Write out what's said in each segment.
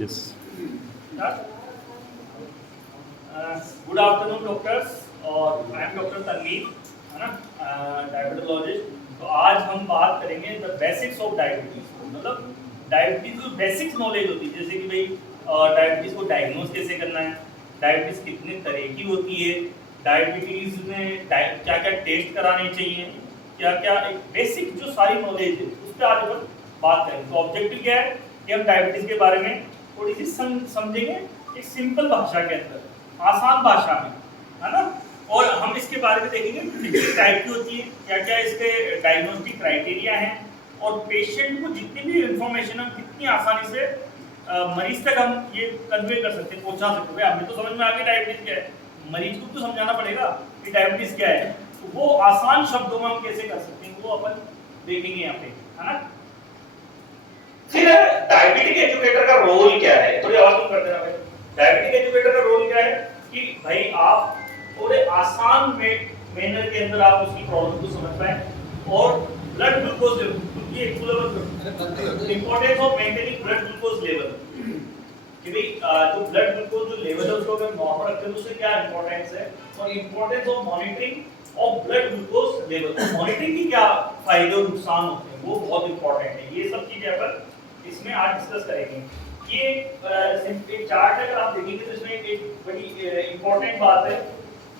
Yes. Good afternoon doctors, और I am doctor Tanveer, है ना, डायबिटोलॉजिस्ट। तो आज हम बात करेंगे द बेसिक्स ऑफ डायबिटीज, मतलब डायबिटीज की बेसिक्स नॉलेज होती है, जैसे कि भाई डायबिटीज को डायग्नोज कैसे करना है, डायबिटीज कितने तरह की होती है, डायबिटीज में क्या क्या टेस्ट कराने चाहिए, क्या क्या एक बेसिक जो सारी नॉलेज है उस पर आज हम बात करेंगे। तो ऑब्जेक्टिव क्या है कि हम डायबिटीज के बारे में थोड़ी सी समझेंगे एक सिंपल भाषा के अंदर, आसान भाषा में, है ना। और हम इसके बारे में देखेंगे कितनी टाइप की होती है, क्या क्या इसके डायग्नोस्टिक क्राइटेरिया हैं, और पेशेंट को जितनी भी इंफॉर्मेशन हम कितनी आसानी से मरीज तक हम ये कन्वे कर सकते हैं, पहुंचा सकते हैं। हमें तो समझ में आ गया डायबिटीज क्या है, मरीज को तो समझाना पड़ेगा कि डायबिटीज क्या है। तो वो आसान शब्दों में हम कैसे कर सकते हैं वो अपन देखेंगे यहाँ पे, है ना। फिर डायबिटिक एजुकेटर का रोल क्या है, थोड़ी आवाज कम कर देना भाई। डायबिटिक एजुकेटर का रोल क्या है कि भाई आप थोड़े आसान मैनर के अंदर आप उसकी प्रॉब्लम को समझ पाए, और ब्लड ग्लूकोज लेवल, ये importance of maintaining blood glucose level, कि भाई जो ब्लड ग्लूकोज जो लेवल है उसको अगर नॉर्मल रखते हैं तो उससे क्या इंपॉर्टेंस है, और importance of monitoring of blood glucose level, monitoring की क्या फायदे और नुकसान होते हैं वो बहुत इंपॉर्टेंट है। ये सब चीजें अपन इसमें आज डिस्कस करेंगे। ये एक चार्ट अगर आप देखेंगे तो इसमें एक बड़ी इंपॉर्टेंट बात है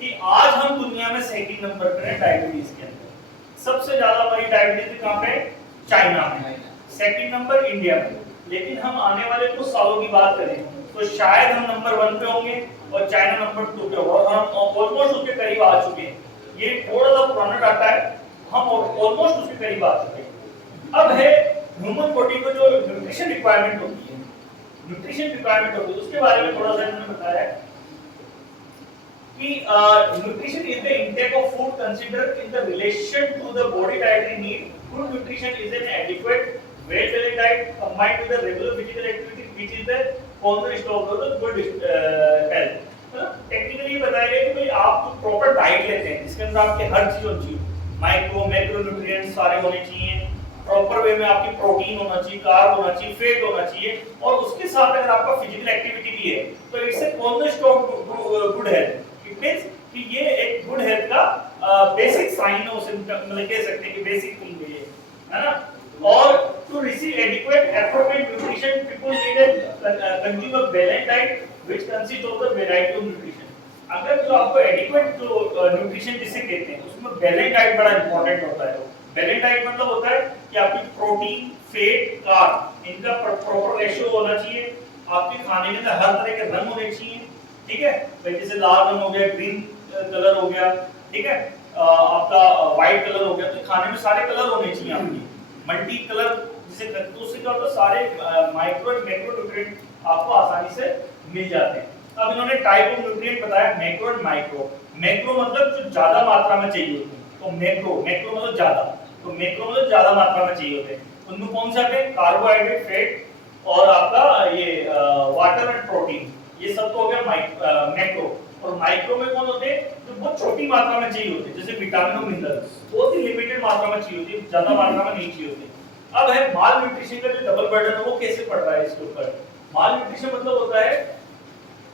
कि आज हम दुनिया में सेकंड नंबर पर है डायबिटीज के अंदर। सबसे ज्यादा हमारी डायबिटीज कहां पे? चाइना में। सेकंड नंबर इंडिया में। लेकिन हम आने वाले कुछ सालों की बात करें तो शायद हम नंबर 1 पे होंगे और चाइना नंबर 2 पे होगा, और हम ऑलमोस्ट उसके करीब आ चुके हैं। ये थोड़ा सा पुराना डाटा है, हम ऑलमोस्ट उसके करीब आ चुके हैं। अब है ह्यूमन बॉडी को जो न्यूट्रिशन रिक्वायरमेंट होती है, न्यूट्रिशन रिक्वायरमेंट होती है उसके बारे में थोड़ा सा इन्होंने बताया कि nutrition is the intake of food considered in the relation to the body dietary need. Good nutrition is an adequate well balanced diet combined with the regular physical activity which is the cornerstone of the good health. Technically ये बताया गया कि भाई आप जो proper diet लेते हैं जिसके अंदर आपके हर चीज होनी चाहिए, माइक्रो मैक्रो न्यूट्रिएंट्स सारे होने चाहिए, प्रॉपर वे में आपकी प्रोटीन होना चाहिए, कार्ब होना चाहिए, फैट होना चाहिए, और उसके साथ अगर आपका फिजिकल एक्टिविटी भी है तो it's A cornerstone good health. It means कि ये एक गुड हेल्थ का बेसिक साइन है, उसे मतलब कह सकते हैं कि बेसिक थिंग है ना। और to receive adequate appropriate nutrition people need a consume a balanced diet which consist of the variety of nutrition. अगर जो आपको एडिक्वेट जो न्यूट्रिशन जिसे कहते हैं उसमें बैलेंस्ड डाइट बड़ा इंपॉर्टेंट होता है। बैलेंस्ड डाइट मतलब होता है कि आपकी प्रोटीन, फैट, कार्ब इनका प्रॉपर रेशियो होना चाहिए, आपके खाने के अंदर हर तरह के रंग होने चाहिए, ठीक है, जैसे लाल रंग हो गया, ग्रीन कलर हो गया, ठीक है, आपका व्हाइट कलर हो गया, तो खाने में सारे कलर होने चाहिए आपकी, मल्टी कलर जिसे कहते हैं। उससे क्या होता है सारे माइक्रो और मैक्रो न्यूट्रिएंट आपको आसानी से मिल जाते हैं। अब इन्होंने टाइप ऑफ न्यूट्रिएंट बताया, मैक्रो और माइक्रो। मैक्रो मतलब जो ज्यादा मात्रा में चाहिए होते हैं, तो मैक्रो मतलब ज्यादा, तो मैक्रो मतलब ज्यादा मात्रा में चाहिए होते हैं। उनमें कौन से आते हैं? कार्बोहाइड्रेट, फैट और आपका ये वाटर एंड प्रोटीन, ये सब तो हो गया मैक्रो। और माइक्रो में कौन होते हैं? जो बहुत छोटी मात्रा में चाहिए होते हैं, जैसे विटामिन और मिनरल्स, बहुत ही लिमिटेड मात्रा में चाहिए होती है, ज्यादा मात्रा में नहीं चाहिए होती। अब है माल न्यूट्रिशन का जो डबल बर्डन है वो कैसे पड़ रहा है इसके ऊपर। माल न्यूट्रिशन मतलब होता है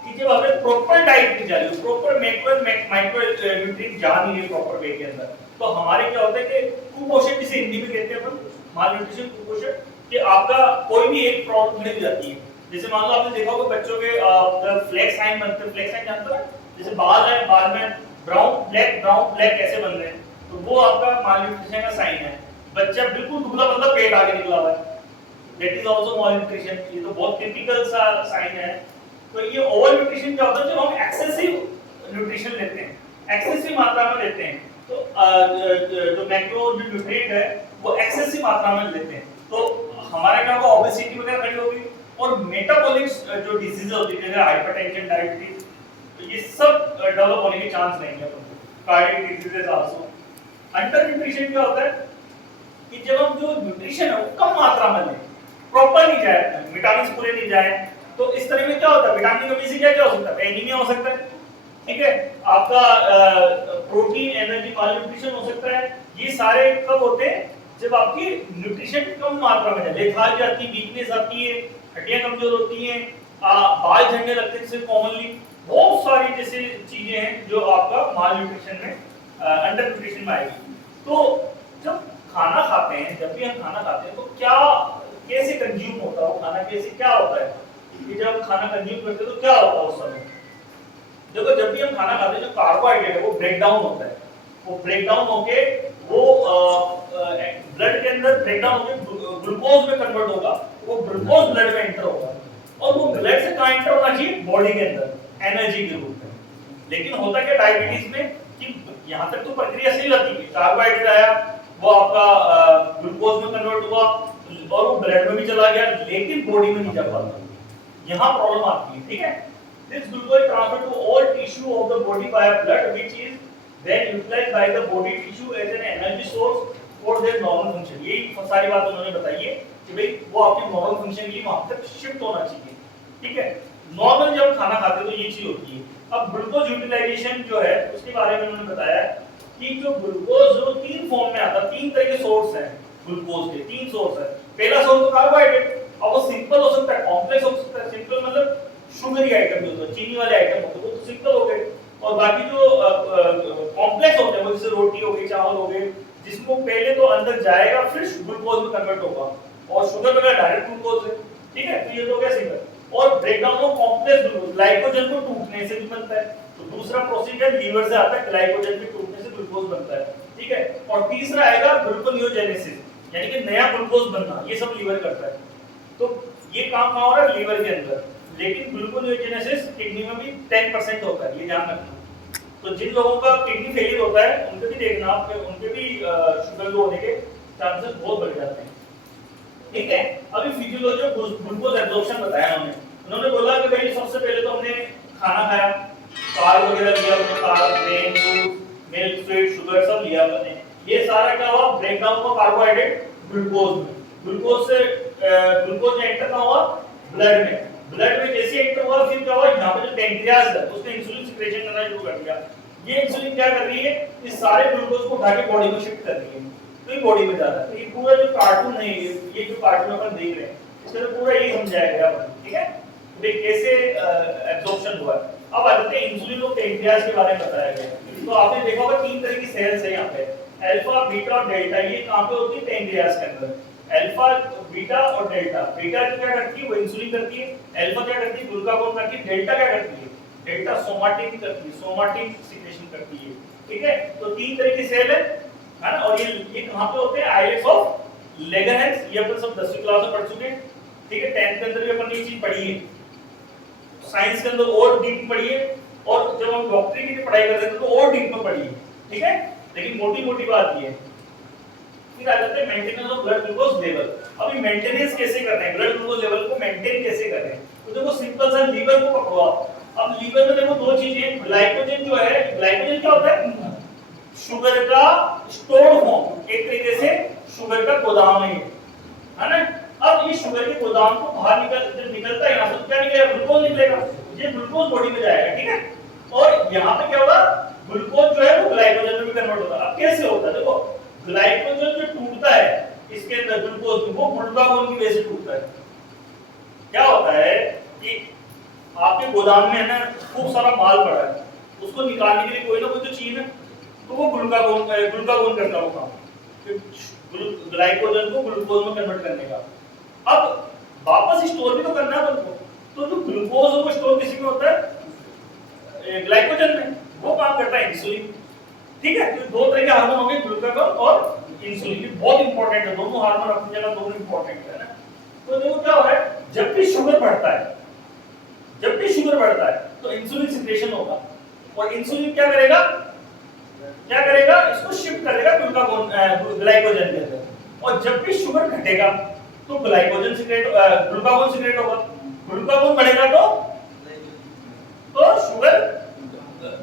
कि जब हमें प्रॉपर डाइट नहीं जा रही, प्रॉपर मैक्रो और माइक्रो न्यूट्रिएंट जा नहीं रहे प्रॉपर वे के अंदर, तो हमारे क्या होता है कि कुपोषण जिसे हिंदी में कहते हैं अपन, माल न्यूट्रिशन, कुपोषण, कि आपका कोई भी एक प्रॉब्लम मिल जाती है। जैसे मान लो आपने देखा होगा बच्चों के फ्लैक्स साइन बनते हैं, फ्लैक्स साइन जानते हो, जैसे बाल है, बाल में ब्राउन ब्लैक कैसे बन रहे हैं, तो वो आपका माल न्यूट्रिशन का साइन है। बच्चा बिल्कुल दुबला पतला, पेट आगे निकला हुआ है, that is also mall nutrition. ये तो बहुत टिपिकल सा साइन है। तो ये ओवर न्यूट्रिशन क्या होता है? जब हम एक्सेसिव न्यूट्रिशन लेते हैं, एक्सेसिव मात्रा में लेते हैं, तो जो मैक्रो जो न्यूट्रिएंट है वो एक्सेसिव मात्रा में लेते हैं, तो हमारा क्या होगा? ओबेसिटी वगैरह खड़ी होगी, और मेटाबॉलिक जो डिजीज होती है जैसे हाइपरटेंशन, डायबिटीज, तो ये सब डेवलप होने के चांस नहीं है। Cardiac diseases also. Under nutrition क्या होता है कि जब हम जो न्यूट्रिशन है वो कम मात्रा में लें, प्रॉपर नहीं जाए, विटामिन पूरे नहीं जाए, तो इस तरह में क्या होता है? विटामिन की कमी से क्या हो सकता है? एनीमिया हो सकता है, ठीक है, आपका प्रोटीन एनर्जी माल न्यूट्रिशन हो सकता है। ये सारे कब होते हैं? जब आपकी न्यूट्रिशन कम मात्रा में है, लेथार्जी आती है, वीकनेस आती है, हड्डियां कमजोर होती हैं, बाल झड़ने लगते हैं, जैसे कॉमनली बहुत सारी जैसे चीजें हैं जो आपका माल न्यूट्रिशन में, अंडर न्यूट्रिशन में आएगी। तो जब खाना खाते हैं, जब भी हम खाना खाते हैं तो क्या कैसे कंज्यूम होता है वो खाना, कैसे क्या होता है कि जब खाना कंज्यूम करते हैं तो क्या होता है उस समय। देखो जब भी हम खाना खाते हैं जो कार्बोहाइड्रेट है वो ब्रेक डाउन होता है, वो ब्रेक डाउन होके वो ब्लड के अंदर ब्रेक डाउन होके ग्लूकोज में कन्वर्ट होगा, वो ग्लूकोज ब्लड में एंटर होगा और वो ब्लड से कहां एंटर होना चाहिए, बॉडी के अंदर एनर्जी के रूप में। लेकिन होता क्या डायबिटीज में कि यहां तक तो प्रक्रिया सही रहती है, कार्बोहाइड्रेट आया वो आपका ग्लूकोज में कन्वर्ट हुआ और वो ब्लड में भी चला गया, लेकिन बॉडी में नहीं जा पाता, यहां प्रॉब्लम आती है। ठीक है, this glucose transferred to all tissue of the body by blood, which is then utilized by the body tissue as an energy source for their normal function। ये सारी बात उन्होंने बताई है कि भाई वो आपके नॉर्मल फंक्शन के लिए वहां तक शिफ्ट होना चाहिए। ठीक है, नॉर्मल जब खाना खाते हैं तो ये चीज होती है। अब ग्लूकोज यूटिलाइजेशन जो है उसके बारे में उन्होंने बताया कि जो ग्लूकोज जो तीन फॉर्म में आता है, तीन तरह के सोर्स हैं ग्लूकोज के, तीन सोर्स है। पहला सोर्स तो कार्बोहाइड्रेट, अब वो सिंपल हो सकता है, कॉम्प्लेक्स हो सकता है। सिंपल मतलब शुगरी आइटम जो होता है, चीनी वाले आइटम होते हैं, वो तो सिंपल हो गए, और बाकी जो कॉम्प्लेक्स होते हैं वो जैसे रोटी हो गई, चावल हो गए, जिसको पहले तो अंदर जाएगा फिर ग्लूकोज में कन्वर्ट होगा, और शुगर वगैरह डायरेक्ट ग्लूकोज है। ठीक है, तो ये तो क्या सिंपल। और breakdown of complex glucose, glycogen को टूटने से भी बनता है, तो दूसरा प्रोसीजर लीवर से आता है, ग्लाइकोजन के टूटने से ग्लूकोज बनता है। ठीक है, और तीसरा आएगा ग्लूकोनियोजेनेसिस, यानी कि नया ग्लूकोज बनना, ये सब लीवर करता है। तो ये काम कहां हो रहा है, लीवर के अंदर। लेकिन ग्लूकोनियोजेनेसिस किडनी में भी 10% होता है, ये ध्यान रखना। तो जिन लोगों का किडनी फेलियर होता है उनके भी देखना, उनके भी शुगर लो होने के चांसेस बहुत बढ़ जाते हैं। ठीक है, अभी फिजियोलॉजी ऑफ ग्लूकोज एब्जॉर्प्शन बताया उन्होंने बोला कि भाई सबसे पहले तो हमने खाना खाया, कार्ब वगैरह लिया, हमने carb, grain, fruit, milk, sweet, sugar सब लिया हमने, ये सारा क्या हुआ, ब्रेकडाउन हुआ कार्बोहाइड्रेट ग्लूकोज में, ग्लूकोज से ग्लूकोज एंटर कहां हुआ, ब्लड में, ब्लड में जैसे एंटर हुआ फिर क्या हुआ, यहाँ पे जो पैंक्रियाज है उसने इंसुलिन सिक्रेशन करना शुरू कर दिया। ये इंसुलिन क्या कर रही है, इस सारे ग्लूकोज को उठा के बॉडी में शिफ्ट कर रही है, तो ये बॉडी में जा रहा है। तो ये पूरा जो कार्टून है, ये जो कार्टून अपन देख रहे हैं इसमें तो पूरा यही समझाया गया अपन। ठीक है, तो कैसे एब्जॉर्प्शन हुआ। अब आते हैं इंसुलिन और पैंक्रियाज के बारे में बताया गया। तो आपने देखा होगा तीन तरह की सेल्स है यहाँ पे, अल्फा, बीटा और डेल्टा। ये कहां पे होती है, पैंक्रियाज के अंदर। अल्फा, बीटा और डेल्टा। बीटा क्या करती है, वो इंसुलिन करती है। अल्फा क्या करती है, ग्लूकागोन करती है। डेल्टा क्या करती है, डेल्टा सोमाटिन करती है, सोमाटिन सिक्रेशन करती है। ठीक है, तो तीन तरह की सेल है ना। और ये कहां पे होते हैं, आइलेट्स ऑफ लेगरहैंस, ये अपन सब 10वीं क्लास में पढ़ चुके हैं। ठीक है, 10th के अंदर भी अपन ये चीज पढ़ी है, साइंस के अंदर और डीप पढ़ी है, और जब हम डॉक्टरी की पढ़ाई कर रहे थे तो और डीप में पढ़ी है। ठीक है, लेकिन मोटी मोटी बात ये है। फिर आ जाते हैं maintenance of blood glucose level. अभी मेंटेनेंस कैसे कर रहे हैं, ब्लड ग्लूकोज लेवल को मेंटेन कैसे कर रहे हैं, तो देखो सिंपल सा, लीवर को पकड़ो आप। अब लीवर में देखो दो चीजें, ग्लाइकोजन जो है, ग्लाइकोजन क्या होता है, शुगर का स्टोर्ड फॉर्म, एक तरीके से शुगर का गोदाम है ना। अब ये शुगर के गोदाम को बाहर निकलता है, यहाँ से क्या निकलेगा, ग्लूकोज निकलेगा, ये ग्लूकोज बॉडी में जाएगा। ठीक है, और यहाँ पे क्या होगा, ग्लूकोज जो है वो ग्लाइकोजन में भी कन्वर्ट होगा। अब कैसे होता है, देखो ग्लाइकोजन जो टूटता है इसके अंदर ग्लूकोज में, वो ग्लूकागोन की वजह से टूटता है। क्या होता है कि आपके गोदाम में है ना खूब सारा माल पड़ा है, उसको निकालने के लिए कोई ना कोई तो चाहिए ना, तो वो ग्लूकागोन करता है वो काम, ग्लाइकोजन को ग्लूकोज में कन्वर्ट करने का। अब वापस स्टोर भी तो करना है उनको, तो जो ग्लूकोज है वो स्टोर किसी में होता है, ग्लाइकोजन में, वो काम करता है इंसुलिन। ठीक है, तो दो तरह के हार्मोन हो गए, ग्लूकागोन और इंसुलिन, ये बहुत इंपॉर्टेंट है, दोनों हार्मोन अपनी जगह दोनों इंपॉर्टेंट है ना। तो देखो क्या हो रहा है, जब भी शुगर बढ़ता है, जब भी शुगर बढ़ता है तो इंसुलिन सिक्रेशन होगा, और इंसुलिन क्या करेगा, इसको शिफ्ट करेगा ग्लूकागोन ग्लाइकोजन के अंदर, और जब भी शुगर घटेगा तो ग्लाइकोजन सिक्रेट, ग्लूकागोन सिक्रेट होगा, ग्लूकागोन बढ़ेगा तो शुगर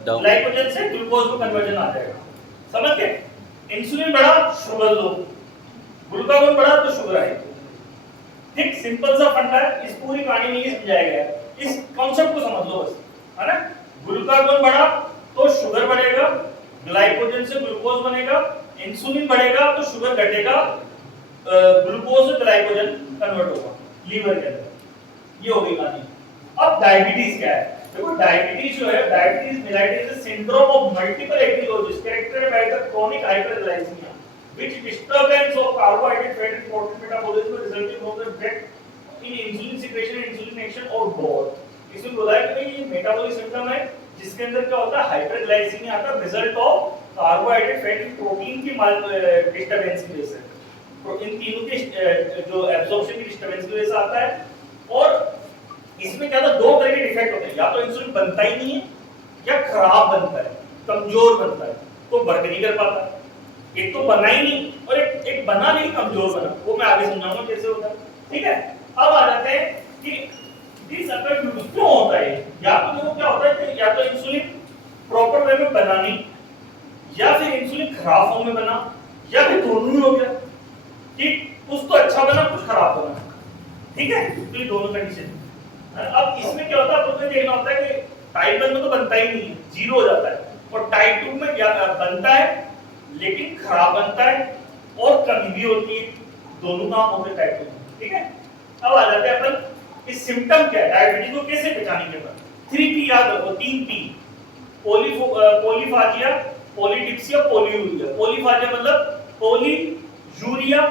ग्लाइकोजन से ग्लूकोज में कन्वर्जन आ जाएगा। समझ गए, इंसुलिन बढ़ा शुगर लो, ग्लूकागोन बढ़ा तो शुगर आएगी। ठीक, सिंपल सा फंडा है, इस पूरी कहानी में ये समझाया गया है, इस कॉन्सेप्ट को समझ लो बस, है ना। ग्लूकागोन बढ़ा तो शुगर बढ़ेगा, ग्लाइकोजन से ग्लूकोज बनेगा, इंसुलिन बढ़ेगा तो शुगर घटेगा, ग्लूकोज से ग्लाइकोजन कन्वर्ट होगा लीवर के अंदर। ये हो गई कहानी। अब डायबिटीज क्या है? देखो डायबिटीज जो है, diabetes mellitus is syndrome of multiple aetiologies characterised by the chronic hyperglycemia which disturbance of carbohydrate fat and protein metabolism resulting from the defect in insulin secretion and insulin action or both। इसमें बोला है कि भाई ये metabolic symptom है जिसके अंदर क्या होता है, हाइपरग्लाइसीमिया आता है result of carbohydrate fat and protein की डिस्टरबेंस की वजह से, तो इन तीनों के जो एब्जॉर्प्शन की डिस्टरबेंस की वजह से आता है। और इसमें क्या था, दो तरह के डिफेक्ट होते हैं, या तो इंसुलिन बनता ही नहीं है या खराब बनता है, कमजोर बनता है, तो वर्क नहीं कर पाता। एक तो बना ही नहीं और एक बना नहीं कमजोर बना, वो मैं आगे समझाऊंगा कैसे होता है। ठीक है, अब आ जाते हैं कि दिस अफेक्ट क्यों होता है। या तो देखो क्या होता है कि या तो इंसुलिन प्रॉपर वे में बना नहीं, या फिर इंसुलिन खराब फॉर्म में बना, या फिर दोनों ही हो गया कि कुछ तो अच्छा बना कुछ खराब बना। ठीक है, तो ये दोनों कंडीशन। अब इसमें क्या होता है, आपको देखना होता है कि टाइप 1 में तो बनता ही नहीं है, जीरो हो जाता है, और टाइप 2 में क्या बनता है लेकिन खराब बनता है और कमी भी होती है, दोनों काम होते हैं टाइप 2 में। ठीक है, अब आ जाते हैं अपन इस सिम्टम क्या है, डायबिटीज को कैसे पहचानेंगे अपन। 3P याद रखो, 3P, पोलीफाजिया, पॉलीडिप्सिया, पॉलीयूरिया। पोलीफाजिया मतलब पॉलीयूरिया,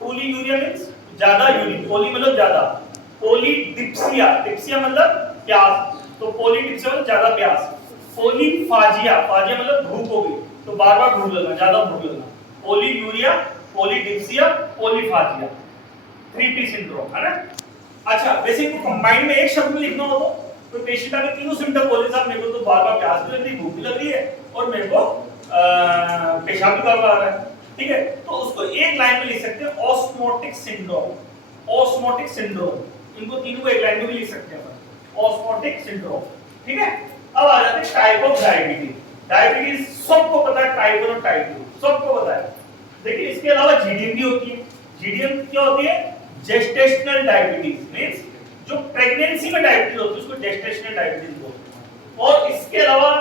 पॉलीयूरिया मींस ज्यादा यूरिन, पॉली मतलब ज्यादा, पॉलीडिप्सिया, डिप्सिया मतलब प्यास, तो पॉलीडिप्सिया मतलब ज्यादा प्यास। पॉलीफाजिया, फाजिया मतलब भूख हो गई, तो बार-बार भूख लगना, ज्यादा भूख लगना। पॉलीयूरिया, पॉलीडिप्सिया, पॉलीफाजिया, 3P सिंड्रोम है ना। अच्छा, वैसे इनको कंबाइन में एक शब्द में लिखना हो तो पेशेंट आके तीनों सिम्टम बोले, साहब मेरे को तो बार-बार प्यास भी लग रही है, भूख भी लग रही है और मेरे को पेशाब भी बार-बार आ रहा है। ठीक है, तो उसको एक लाइन में लिख सकते हैं, ऑस्मोटिक सिंड्रोम। ऑस्मोटिक सिंड्रोम, इनको तीनों को एक लाइन में भी लिख सकते हैं अपन, ऑस्मोटिक सिंड्रोम। ठीक है, अब आ जाते हैं टाइप ऑफ डायबिटीज। डायबिटीज सबको पता है, टाइप 1 और टाइप 2 सबको पता है, लेकिन इसके अलावा जीडीएम भी होती है। जीडीएम क्या होती है, जेस्टेशनल डायबिटीज, मींस जो प्रेगनेंसी में डायबिटीज होती है उसको जेस्टेशनल डायबिटीज बोलते हैं। और इसके अलावा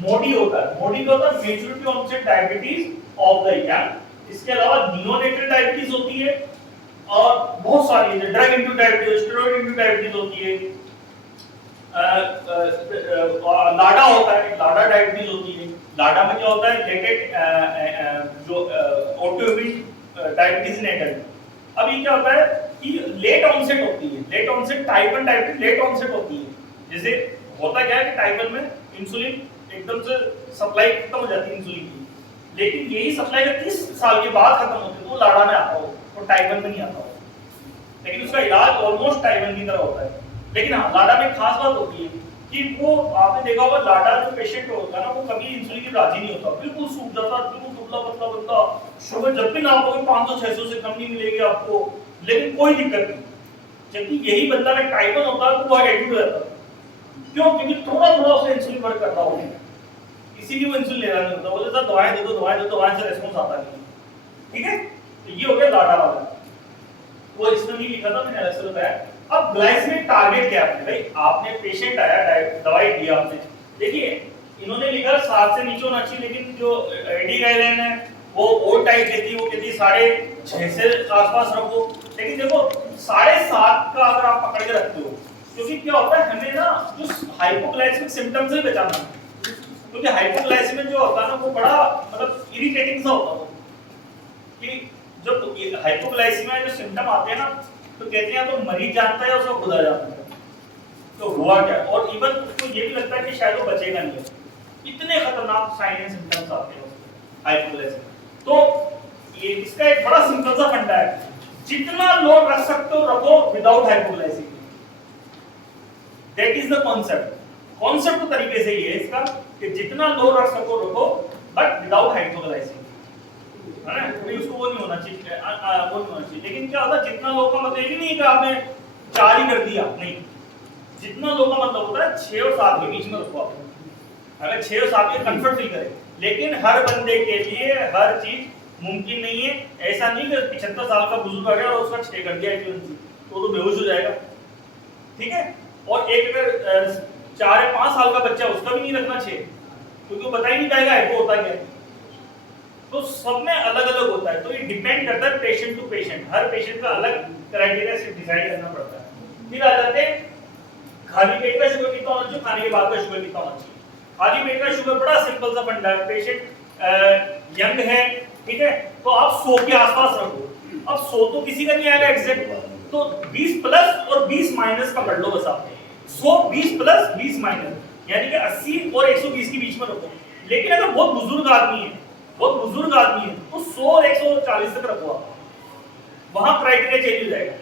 मोडी होता है, मोडी का होता है maturity onset diabetes of the young. इसके अलावा नियोनेटल डायबिटीज होती है, और बहुत सारी है, drug induced diabetes, steroid induced diabetes होती है, लाडा होता है, लाडा डायबिटीज होती है। लाडा में क्या होता है, लेटेड जो ऑटोइम्यून डायबिटीज इन एडल्ट। अब ये क्या होता है कि लेट ऑनसेट होती है, late onset type 1 diabetes late onset होती है। जैसे होता क्या है कि टाइप 1 में इंसुलिन एकदम से सप्लाई खत्म हो जाती है इंसुलिन की, लेकिन यही सप्लाई का 30 साल के बाद खत्म होती है, तो लाडा में आता हो, तो टाइप 1 में नहीं आता हो, लेकिन उसका इलाज ऑलमोस्ट टाइप 1 की तरह होता है। लेकिन हाँ, लाडा में खास बात होती है कि वो आपने देखा होगा, लाडा जो पेशेंट होता है ना, वो कभी इंसुलिन की राजी नहीं होता, बिल्कुल सूख जाता है, बिल्कुल दुबला पतला बनता, शुगर जब भी नापोगे 500-600 से कम नहीं मिलेगी आपको, लेकिन कोई दिक्कत नहीं। जबकि यही बंदा में टाइप 1 होता है तो वो एटीट्यूड रहता है, क्यों, क्योंकि थोड़ा थोड़ा उससे इंसुलिन वर्क करता होगा, इसीलिए वो इंसुलिन ले रहा नहीं होता, बोले सर दवाएं दे दो, दवाएं दे दो, दवाएं से रिस्पांस आता नहीं। ठीक है, तो ये हो गया लाडा वाला, वो इसमें नहीं लिखा था, मैंने अलग से बताया। अब ग्लाइसेमिक टारगेट क्या है भाई, आपने पेशेंट आया, दवाई दी आपने, देखिए इन्होंने लिखा 7 से नीचे होना चाहिए, लेकिन जो एडी गाइडलाइन है वो और टाइप देती है, वो कहती है 6.5 से आसपास रखो, लेकिन देखो 7.5 का अगर आप पकड़ के रखते हो, क्योंकि क्या होता है हमें ना जो हाइपोग्लाइसेमिक सिम्टम्स से बचाना है, क्योंकि हाइपोग्लाइसेमिक जो होता है ना वो बड़ा मतलब इरिटेटिंग सा होता है, कि जब हाइपोग्लाइसेमिया जो सिम्टम आते हैं ना, तो कहते हैं तो मरीज जानता है उसको खुदा जानता है तो हुआ क्या, और इवन उसको ये भी लगता है कि शायद वो बचेगा नहीं, इतने खतरनाक साइन एंड सिम्टम्स आते हैं उसके हाइपोग्लाइसेमिया। तो ये इसका एक बड़ा सिंपल सा फंडा है, जितना लोड रख सकते हो रखो without hypoglycaemia, that is the concept. Concept तो तरीके से ये है इसका कि जितना लोड रख सको रखो, बट विदाउट हाइपोग्लाइसेमिया, है ना, कोई उसको वो नहीं होना चाहिए, वो नहीं होना चाहिए। लेकिन क्या होता है, जितना लो का मतलब ये नहीं कि आपने 4 ही कर दिया, नहीं, जितना लो का मतलब होता है 6 और 7 के बीच में रखो आप, अगर 6 और 7 के कंफर्ट फील करें, लेकिन हर बंदे के लिए हर चीज मुमकिन नहीं है। ऐसा नहीं कि 75 साल का बुजुर्ग आ गया और उसका 6 कर दिया तो बेहोश हो जाएगा, ठीक है। और एक अगर 4 या 5 साल का बच्चा, उसका भी नहीं रखना 6, क्योंकि वो बता ही नहीं पाएगा है होता क्या है। तो सब में अलग अलग होता है, तो ये डिपेंड करता है पेशेंट टू पेशेंट, हर पेशेंट का अलग क्राइटेरिया से डिसाइड करना पड़ता है। फिर आ जाते हैं खाली पेट का शुगर कितना होना चाहिए, खाने के बाद का शुगर कितना होना चाहिए। खाली पेट का शुगर बड़ा सिंपल सा फंडा है, पेशेंट यंग है, ठीक है, तो आप 100 के आसपास रखो। अब 100 तो किसी का नहीं आएगा एग्जैक्ट, तो 20 प्लस और 20 माइनस पकड़ लो बस आप। 100 20 प्लस 20 माइनस, यानी कि 80 और 120 के बीच में रखो। लेकिन अगर बहुत बुजुर्ग आदमी है, बहुत बुजुर्ग आदमी है, तो 100 और 140 तक रखो आप, वहां क्राइटेरिया चेंज हो जाएगा,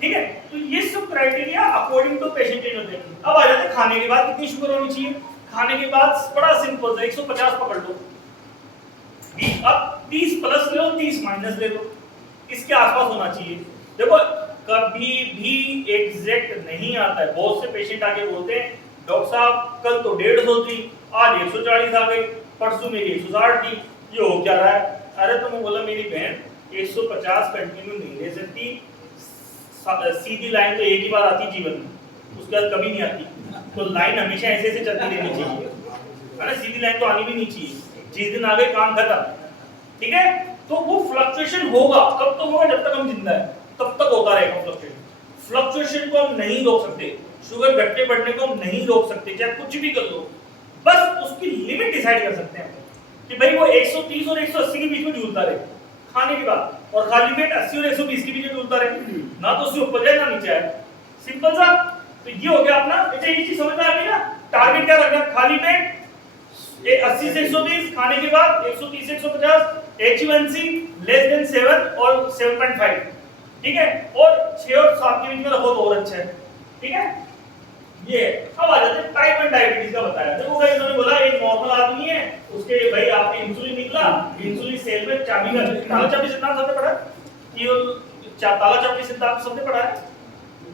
ठीक है। तो ये सब criteria according to patient change होते हैं। अब आ जाते हैं खाने के बाद कितनी शुगर होनी चाहिए। खाने के बाद बड़ा सिंपल है, 150 पकड़ लो, अब 30 प्लस ले लो, 30 माइनस ले लो, इसके आसपास होना चाहिए। देखो कभी भी एग्जैक्ट नहीं आता है। बहुत से पेशेंट आके बोलते हैं डॉक्टर साहब कल तो 150 थी, आज 140 आ गई, परसों मेरी 160 थी, ये हो क्या रहा है। अरे तो मैं बोला मेरी बहन 150 कंटिन्यू नहीं ले सकती, सीधी लाइन तो एक ही बार आती जीवन में, उसके बाद कभी नहीं आती। तो लाइन हमेशा ऐसे ऐसे चलती रहनी चाहिए, है ना, सीधी लाइन तो आनी भी नहीं चाहिए। जिस दिन आ गए काम खत्म, ठीक है। तो वो फ्लक्चुएशन होगा, कब तक होगा, जब तक हम जिंदा है तब तक होता रहेगा फ्लक्चुएशन। फ्लक्चुएशन को हम नहीं रोक सकते, शुगर घटने बढ़ने को हम नहीं रोक सकते, चाहे कुछ भी कर लो, बस उसकी लिमिट डिसाइड कर सकते हैं कि भाई वो 130 और 180 के बीच में झूलता रहे खाने के बाद, और खाली पेट 80 और 120 के बीच में झूलता रहे, ना तो उससे ऊपर जाए ना नीचे आए, सिंपल सा। तो ये हो गया अपना। अच्छा ये चीज समझ में आ गई ना, टारगेट क्या रखना, खाली पेट 80 से 120, खाने के बाद 130 से 150, HUNC लेस देन 7 और 7.5, ठीक है, और 6 और 7 के बीच में रखो तो और अच्छा है, ठीक है। ये अब आ जाते हैं टाइप 1 डायबिटीज का बताया। देखो भाई इन्होंने बोला एक नॉर्मल आदमी है, उसके भाई आपने इंसुलिन निकला, इंसुलिन सेल में चाबी का ताला चाबी सिद्धांत सबने पढ़ा कि ताला चाबी सिद्धांत सबने पढ़ा है,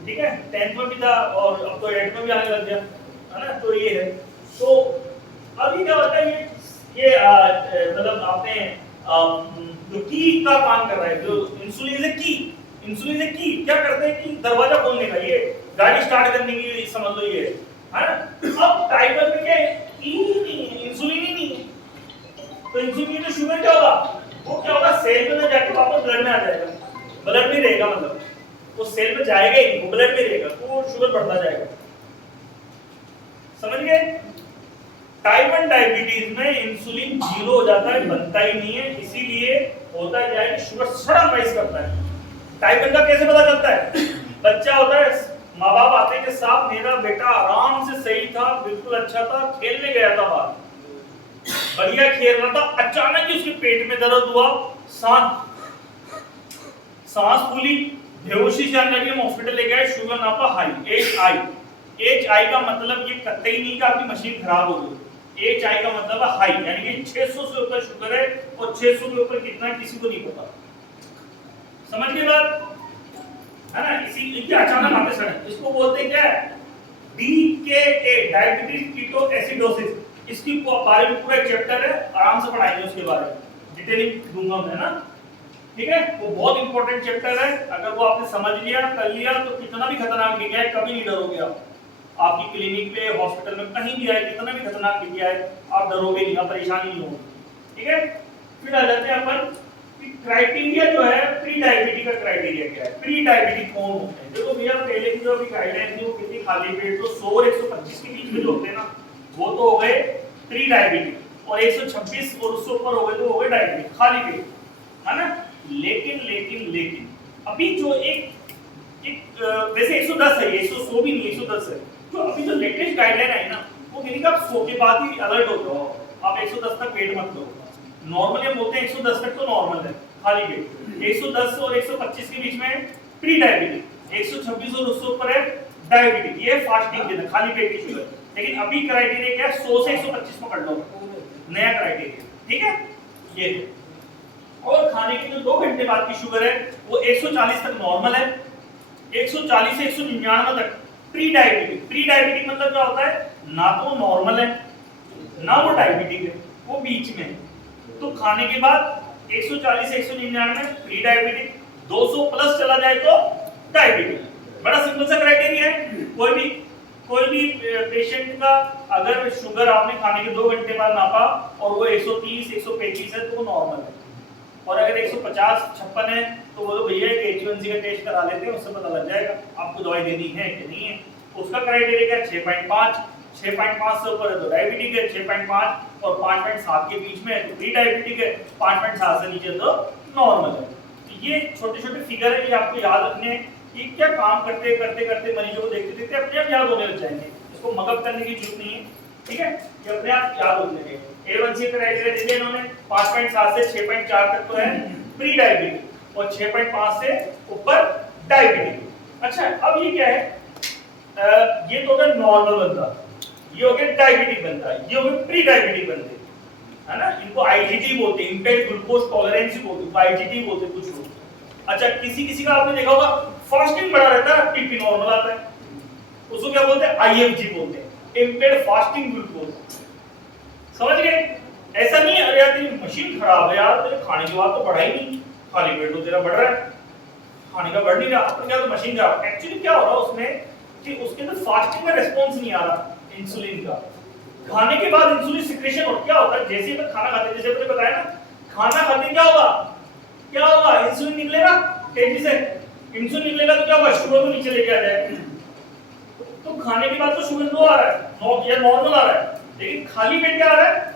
ठीक है, 10th में भी था और अब तो 8th में भी आने लग गया, है ना। तो ये है, तो अभी क्या होता है, ये मतलब आपने जो की का काम कर रहा है, जो इंसुलिन से की, इंसुलिन से की क्या करते हैं कि दरवाजा खोलने का, ये गाड़ी स्टार्ट करने की समझ लो ये है ना। अब टाइप 1 में क्या है, की नहीं है, इंसुलिन ही नहीं है, तो इंसुलिन तो शुगर क्या होगा, वो क्या होगा, सेल में जाके वापस ब्लड में आ जाएगा, ब्लड में रहेगा, मतलब वो सेल में जाएगा ही नहीं, वो ब्लड में रहेगा, तो शुगर बढ़ता जाएगा, समझ गए। टाइप 1 डायबिटीज में इंसुलिन जीरो हो जाता है, बनता ही नहीं है, इसीलिए होता क्या है कि शुगर सडन राइज करता है। टाइप 1 का कैसे पता चलता है, बच्चा होता है, माँ बाप आते हैं कि साहब मेरा बेटा आराम से सही था, बिल्कुल अच्छा था, खेलने गया था बाहर, बढ़िया खेल रहा था, अचानक ही उसके पेट में दर्द हुआ, सांस फूली, बेहोशी से आने लगी, हॉस्पिटल ले गए, शुगर नापा हाई, HI का मतलब ये कतई नहीं कि आपकी मशीन खराब हो गई, HI का मतलब है हाई, यानी कि 600 से ऊपर शुगर है, और 600 के ऊपर कितना है किसी को नहीं पता, समझ गए बात, है ना। इसी अचानक आते सडन, इसको बोलते हैं क्या, DKA, डायबिटीज कीटो एसिडोसिस। इसकी बारे में पूरा चैप्टर है, आराम से पढ़ाएंगे उसके बारे में, डिटेलिंग दूंगा मैं ना, ठीक है। वो बहुत इंपॉर्टेंट चैप्टर है, अगर वो आपने समझ लिया कर लिया तो कितना भी खतरनाक दिख जाए कभी नहीं डरोगे आप, आपकी क्लिनिक पे हॉस्पिटल में कहीं भी आए, कितना भी खतरनाक दिख जाए आप डरोगे नहीं, आप परेशान नहीं होंगे, ठीक है। फिर आ जाते हैं अपन क्राइटेरिया जो है, प्री डायबिटीज का क्राइटेरिया क्या है, प्री डायबिटिक कौन होते हैं। देखो भैया पहले की जो अभी गाइडलाइन थी वो कितनी, खाली पेट तो 100 और 125 के बीच में जो होते हैं ना, वो तो हो गए प्री डायबिटिक, और 126 और उससे ऊपर हो गए तो हो गए डायबिटिक खाली पेट, है ना। लेकिन अभी जो एक वैसे 110 है, 100 भी नहीं, 110 है, तो अभी जो लेटेस्ट गाइडलाइन आई ना, वो कहती है आप 100 के बाद ही अलर्ट हो जाओ, आप 110 तक वेट मत लो। नॉर्मली हम बोलते हैं 110 तक तो नॉर्मल है खाली पेट, 110 और 125 के बीच में प्री डायबिटिक, 126 और उससे ऊपर है डायबिटिक, ये फास्टिंग के खाली पेट की शुगर। लेकिन अभी क्राइटेरिया क्या है, 100 से 125 पकड़ लो, नया क्राइटेरिया, ठीक है ये। और खाने के जो 2 घंटे बाद की शुगर है वो 140 तक नॉर्मल है, 140 से 199 तक प्री डायबिटिक। प्री डायबिटिक मतलब क्या होता है, ना तो नॉर्मल है ना वो डायबिटिक है, वो बीच में है। तो खाने के बाद 140 से 199 प्री डायबिटिक, 200 प्लस चला जाए तो डायबिटिक। बड़ा सिंपल सा क्राइटेरिया है। कोई भी पेशेंट का अगर शुगर आपने खाने के 2 घंटे बाद नापा और वो 130 135 है तो वो नॉर्मल है, और अगर 150 56 है तो बोलो भैया एक HbA1c का टेस्ट करा लेते हैं, उससे पता लग जाएगा आपको दवाई देनी है कि नहीं है, उसका क्राइटेरिया क्या है 6.5, 6.5 से ऊपर है तो डायबिटिक है, 6.5 और 5.7 के बीच में है तो प्री डायबिटिक है, 5.7 से नीचे तो नॉर्मल है। तो ये छोटे छोटे फिगर है, ये आपको याद रखने हैं। ये क्या काम करते करते करते मरीजों को देखते देखते अपने आप याद होने लग जाएंगे, इसको मगअप करने की जरूरत नहीं है, ठीक है, ये अपने आप याद हो जाएंगे। A1C क्राइटेरिया दिए इन्होंने 5.7 से 6.4 तक तो है प्री डायबिटिक और 6.5 से ऊपर डायबिटिक। अच्छा अब ये क्या है, ये तो होगा नॉर्मल बंदा, ये हो गया डायबिटिक बंदा, ये हो गया प्री डायबिटिक बंदे, है ना, इनको आईजीटी बोलते हैं, इंपेयर्ड ग्लूकोज टॉलरेंस बोलते हैं, आईजीटी बोलते हैं कुछ लोग। अच्छा किसी किसी का आपने देखा होगा फास्टिंग बढ़ा रहता है, पीपी नॉर्मल आता है, उसको क्या बोलते हैं आईएफजी बोलते हैं, इंपेयर्ड फास्टिंग ग्लूकोज। समझ गए? ऐसा नहीं है अरे यार तेरी मशीन खराब है यार, तेरे खाने के बाद तो बढ़ा ही नहीं, खाली पेट तो तेरा बढ़ रहा है, खाने का बढ़ नहीं रहा, तो क्या तो मशीन खराब। एक्चुअली क्या हो रहा है उसमें कि उसके अंदर फास्टिंग में रिस्पांस नहीं आ रहा इंसुलिन का, खाने के बाद इंसुलिन सिक्रेशन और क्या होता है, जैसे ही खाना खाते हैं, जैसे मैंने बताया ना, खाना खाते क्या होगा, क्या होगा, इंसुलिन निकलेगा तेजी से, इंसुलिन निकलेगा तो क्या होगा, शुगर को नीचे लेके आ जाएगा। तो खाने के बाद तो शुगर लो आ रहा है या नॉर्मल आ रहा है, लेकिन खाली पेट क्या आ रहा है,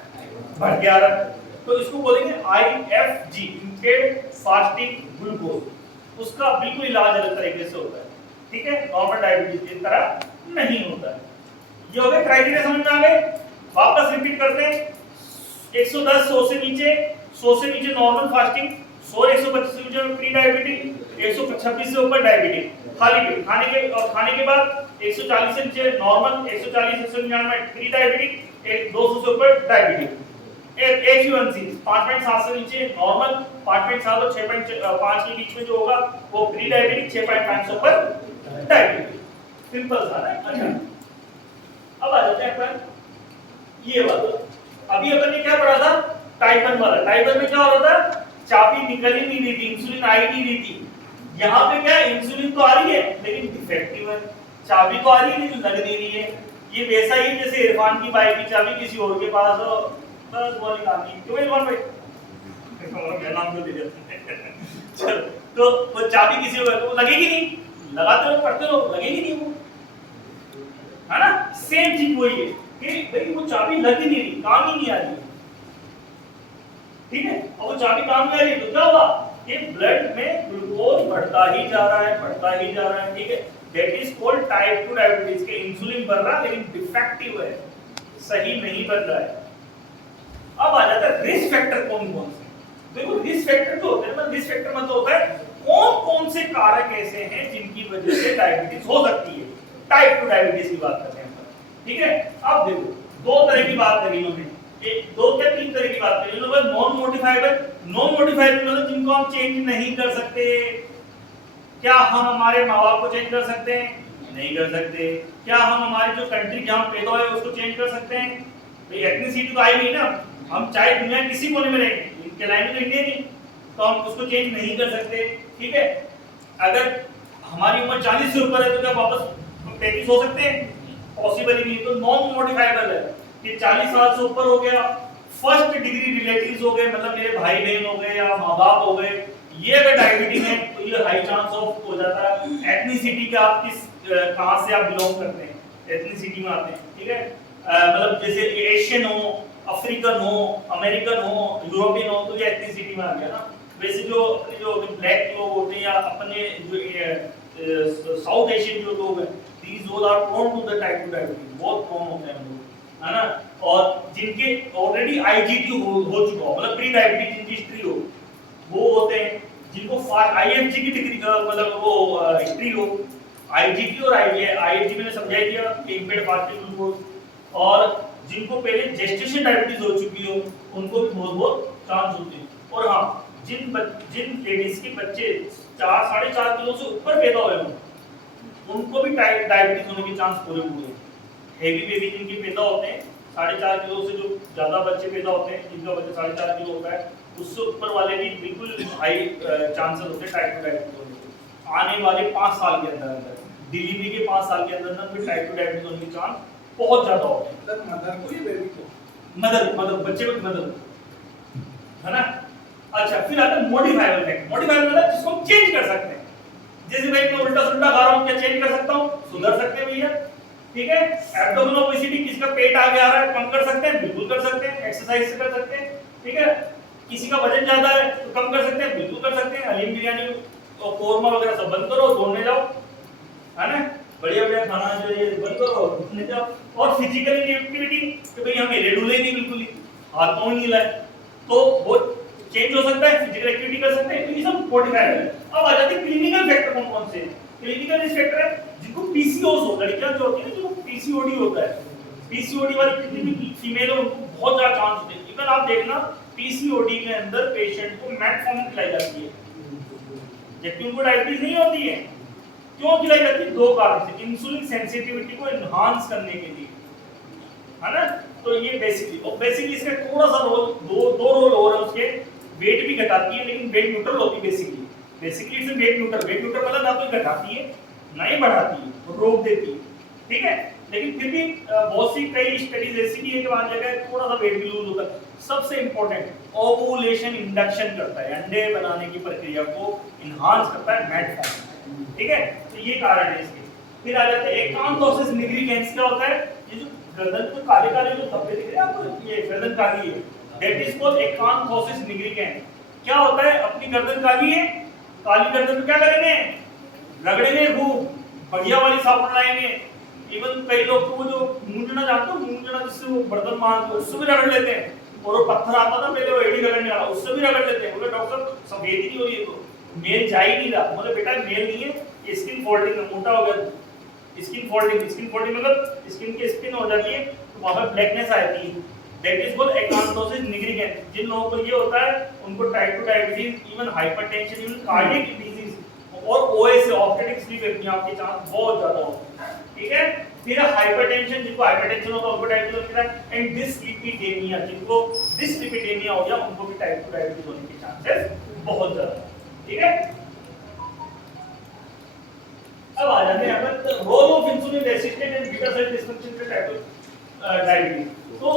बढ़ के आ रहा है, तो इसको बोलेंगे आईएफजी, इंपेयर्ड फास्टिंग ग्लूकोज। उसका बिल्कुल इलाज अलग तरीके से होता है, ठीक है, नॉर्मल डायबिटीज की तरह नहीं होता है। ये हो गए क्राइटेरिया, समझ में आ गए? वापस रिपीट करते हैं, 110 100 से नीचे, 100 से नीचे नॉर्मल फास्टिंग, 100 125 से नीचे प्री डायबिटिक, 126 से ऊपर डायबिटिक खाली पेट, खाने के बाद 140 से नीचे नॉर्मल, 140 199 प्री डायबिटिक, 200 से ऊपर डायबिटिक। A1C 5.7 से नीचे नॉर्मल, 5.7 और 6.5 के बीच में जो होगा वो प्री डायबिटिक, 6.5 से ऊपर डायबिटिक। सिंपल सा है। अच्छा अब आ जाते हैं अपन ये वाला, अभी अपन ने क्या पढ़ा था टाइप 1 वाला। टाइप 1 में क्या हो रहा था, चाबी निकल ही नहीं रही थी, इंसुलिन आई नहीं रही थी। यहाँ पे क्या है, इंसुलिन तो आ रही है लेकिन डिफेक्टिव है, चाबी तो आ रही है लेकिन लग नहीं रही है। ये वैसा ही जैसे इरफान की बाइक की चाबी किसी और के पास हो, बस वो निकालनी है। क्यों इरफान भाई क्या नाम क्यों दे देते हैं चलो, तो वो चाबी किसी और को लगेगी नहीं, लगाते रहो पढ़ते रहो, लगेगी नहीं वो, है ना। सेम चीज वही है कि भाई वो चाबी लग ही नहीं रही, काम ही नहीं आ रही, ठीक है, और वो चाबी काम नहीं आ रही तो क्या होगा, ये ब्लड में ग्लूकोज बढ़ता ही जा रहा है, बढ़ता ही जा रहा है, ठीक है। That is called type 2 diabetes के इंसुलिन बढ़ रहा है लेकिन डिफेक्टिव है, सही नहीं बन रहा है। अब आ जाता है रिस्क फैक्टर कौन कौन से। देखो रिस्क फैक्टर जो होते हैं, रिस्क फैक्टर मतलब होता है कौन कौन से कारक ऐसे हैं जिनकी वजह से डायबिटीज हो सकती है। टाइप 2 डायबिटीज की बात करते हैं, ठीक है। अब देखो दो तरह की बात करी उन्होंने, एक दो क्या तीन तरह की बात करी उन्होंने। नॉन मॉडिफाइबल, नॉन मॉडिफाइबल मतलब जिनको हम चेंज नहीं कर सकते। क्या हम हमारे माँ बाप को चेंज कर सकते हैं? नहीं कर सकते। क्या हम हमारी जो कंट्री जहाँ पैदा हुए उसको चेंज कर सकते हैं? भाई एथनिसिटी तो आई नहीं ना, हम चाहे दुनिया किसी कोने में रहें, इनके लाइन में तो इंडिया नहीं, तो हम उसको चेंज नहीं कर सकते, ठीक है। अगर हमारी उम्र 40 से ऊपर है तो क्या वापस 33 हो सकते हैं? पॉसिबल ही नहीं। तो नॉन मॉडिफाइबल है कि 40 साल से ऊपर हो गया, फर्स्ट डिग्री रिलेटिव्स हो गए, मतलब मेरे भाई बहन हो गए या माँ बाप हो गए, ये अगर डायबिटीज है तो ये हाई चांस ऑफ हो जाता है। एथनिसिटी का आप किस कहां से आप बिलोंग करते हैं, एथनिसिटी में आते हैं, ठीक है। मतलब जैसे एशियन हो, अफ्रीकन हो, अमेरिकन हो, यूरोपियन हो, तो ये एथनिसिटी में आ गया ना। वैसे जो ब्लैक लोग होते हैं या अपने जो साउथ एशियन जो लोग हैं, these all are prone to the type 2 diabetes, बहुत prone होते हैं लोग, है ना। और जिनके ऑलरेडी आईजीटी हो चुका हो, मतलब प्री डायबिटीज जिनकी हिस्ट्री हो, वो होते हैं। जिनको आईएफजी की डिग्री मतलब वो हिस्ट्री हो, आईजीटी और आईएफजी मैंने समझा दिया कि इंपेयर्ड फास्टिंग ग्लूकोज, और जिनको पहले जेस्टेशन डायबिटीज हो चुकी हो उनको भी बहुत चांस होते हैं। और हाँ, जिन लेडीज के बच्चे 4-4.5 किलो से ऊपर पैदा हुए हों उनको भी डायबिटीज होने के चांस पूरे पूरे। हेवी बेबी जिनके पैदा होते हैं 4.5 किलो से, जो ज्यादा बच्चे पैदा होते हैं जिनका बच्चा 4.5 किलो होता है, उससे ऊपर वाले भी बिल्कुल हाई चांसेस होते हैं टाइप 2 डायबिटीज होने के। आने वाले 5 साल के अंदर डिलीवरी के 5 साल के अंदर भी टाइप 2 डायबिटीज होने के चांस बहुत ज्यादा होते हैं। मतलब मदर को या बेबी को? मदर बच्चे को मदर, है ना। अच्छा फिर आता है मॉडिफाइबल फैक्टर। मॉडिफाइबल मतलब जिसको हम चेंज कर सकते हैं, जिस वेट में उल्टा सुल्टा खा रहा हूँ क्या चेंज कर सकता हूँ? सुधर सकते हैं भैया, ठीक है। एब्डोमिनल ओबेसिटी, किसका पेट आगे आ रहा है, कम कर सकते हैं, बिल्कुल कर सकते हैं, एक्सरसाइज से कर सकते हैं, ठीक है। किसी का वजन ज्यादा है तो कम कर सकते हैं, बिल्कुल कर सकते हैं। हलीम बिरयानी और कोरमा वगैरह सब बंद करो, दौड़ने जाओ, है ना, बढ़िया बढ़िया खाना जो ये बंद करो, दौड़ने जाओ। और फिजिकल एक्टिविटी कि भाई हम हिले डुले नहीं, बिल्कुल ही हाथ पांव नहीं हिलाए, तो वो चेंज हो सकता है, फिजिकल एक्टिविटी कर सकते हैं, तो ये सब मॉडिफायर है। अब आ जाते हैं क्लिनिकल फैक्टर, कौन कौन से क्लिनिकल रिस्क फैक्टर है? जिनको पीसीओएस हो, लड़कियां जो होती है ना, जिनको पीसीओडी होता है, पीसीओडी वाली जितनी भी फीमेल है उनको बहुत ज्यादा चांस होते हैं। इवन आप देखना पीसीओडी के अंदर पेशेंट को मेटफॉर्मिन खिलाई जाती है, जबकि उनको डायबिटीज नहीं होती है। क्यों खिलाई जाती है? दो कारण से, इंसुलिन सेंसिटिविटी को एनहांस करने के लिए, है ना। तो ये बेसिकली, और बेसिकली इसका थोड़ा सा रोल, दो रोल हो रहा है उसके। वेट भी घटाती है, लेकिन वेट न्यूट्रल होती है बेसिकली इसे वेट न्यूट्रल मतलब ना तो घटाती है ना ही बढ़ाती है, रोक देती है, ठीक है। लेकिन फिर भी बहुत सी कई स्टडीज ऐसी भी है कि वहां जगह थोड़ा सा वेट भी लूज होता है। सबसे इंपॉर्टेंट ओवुलेशन इंडक्शन करता है, अंडे बनाने की प्रक्रिया को इनहांस करता है मेटफॉर्मिन, ठीक है। तो ये कारण है इसके। फिर आ जाते हैं एकांथोसिस निग्रिकेंस। क्या होता है? ये जो गर्दन पे काले काले जो धब्बे दिख रहे हैं आपको, ये गर्दन काली है, दैट इज कॉल्ड एकांथोसिस निग्रिकेंस। क्या होता है? अपनी गर्दन काली है, काली गर्दन पे क्या करेंगे? रगड़ेंगे खूब, बढ़िया वाली साबुन लाएंगे। इवन कई लोग तो वो जो मूंजना जानते हो, मूंजना जिससे वो बर्तन मारते हैं उससे भी रगड़ लेते हैं। और वो पत्थर आता था पहले, वो एड़ी रगड़ने वाला, उससे भी रगड़ लेते हैं। बोले डॉक्टर साहब सफेद ही नहीं हो रही है, तो मेल जा ही नहीं रहा। बोले बेटा मेल नहीं है, ये स्किन फोल्डिंग है, मोटा हो गया। स्किन फोल्डिंग मतलब स्किन की स्किन हो जाती है तो वहां पर ब्लैकनेस आती है, दैट इज कॉल्ड एकांथोसिस निग्रिकेंस। जिन लोगों को ये होता है उनको type 2 diabetes, even hypertension, even cardiac disease और ओएस ऑप्टेटिक स्लीप एपनिया के चांस बहुत ज्यादा होते हैं, ठीक है। फिर हाइपरटेंशन, जिनको हाइपरटेंशन होगा उनको डायबिटीज होता है। एंड डिसलिपिडेमिया, जिनको डिसलिपिडेमिया हो गया उनको भी टाइप 2 डायबिटीज होने के चांसेस बहुत ज्यादा, ठीक है। अब आ जाते हैं यहाँ पर role of insulin resistant and beta cell dysfunction के टाइप डायबिटीज। तो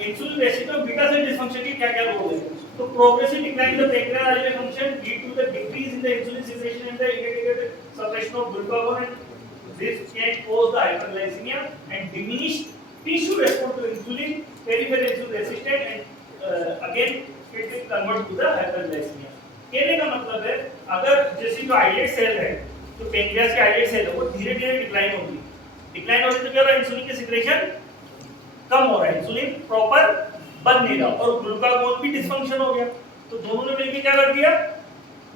इंसुलिन रेसिस्टेंट और बीटा सेल डिसफंक्शन की क्या-क्या रोल है? तो progressive decline in the pancreas islet function lead to the decrease in the insulin secretion and the indicated suppression of glucagon, and this can cause the hyperglycaemia and diminish tissue response to insulin, peripheral insulin resistant, and again it will convert to the hyperglycaemia. कहने का मतलब है अगर जैसे जो islet cell है, तो pancreas के आइलेट सेल है, वो धीरे-धीरे डिक्लाइन होगी। डिक्लाइन होने से क्या होगा? इंसुलिन की सिक्रेशन कम हो रहा है, इंसुलिन प्रॉपर बन नहीं रहा, और ग्लूकागोन भी डिसफंक्शन हो गया। तो दोनों ने मिलकर क्या कर दिया?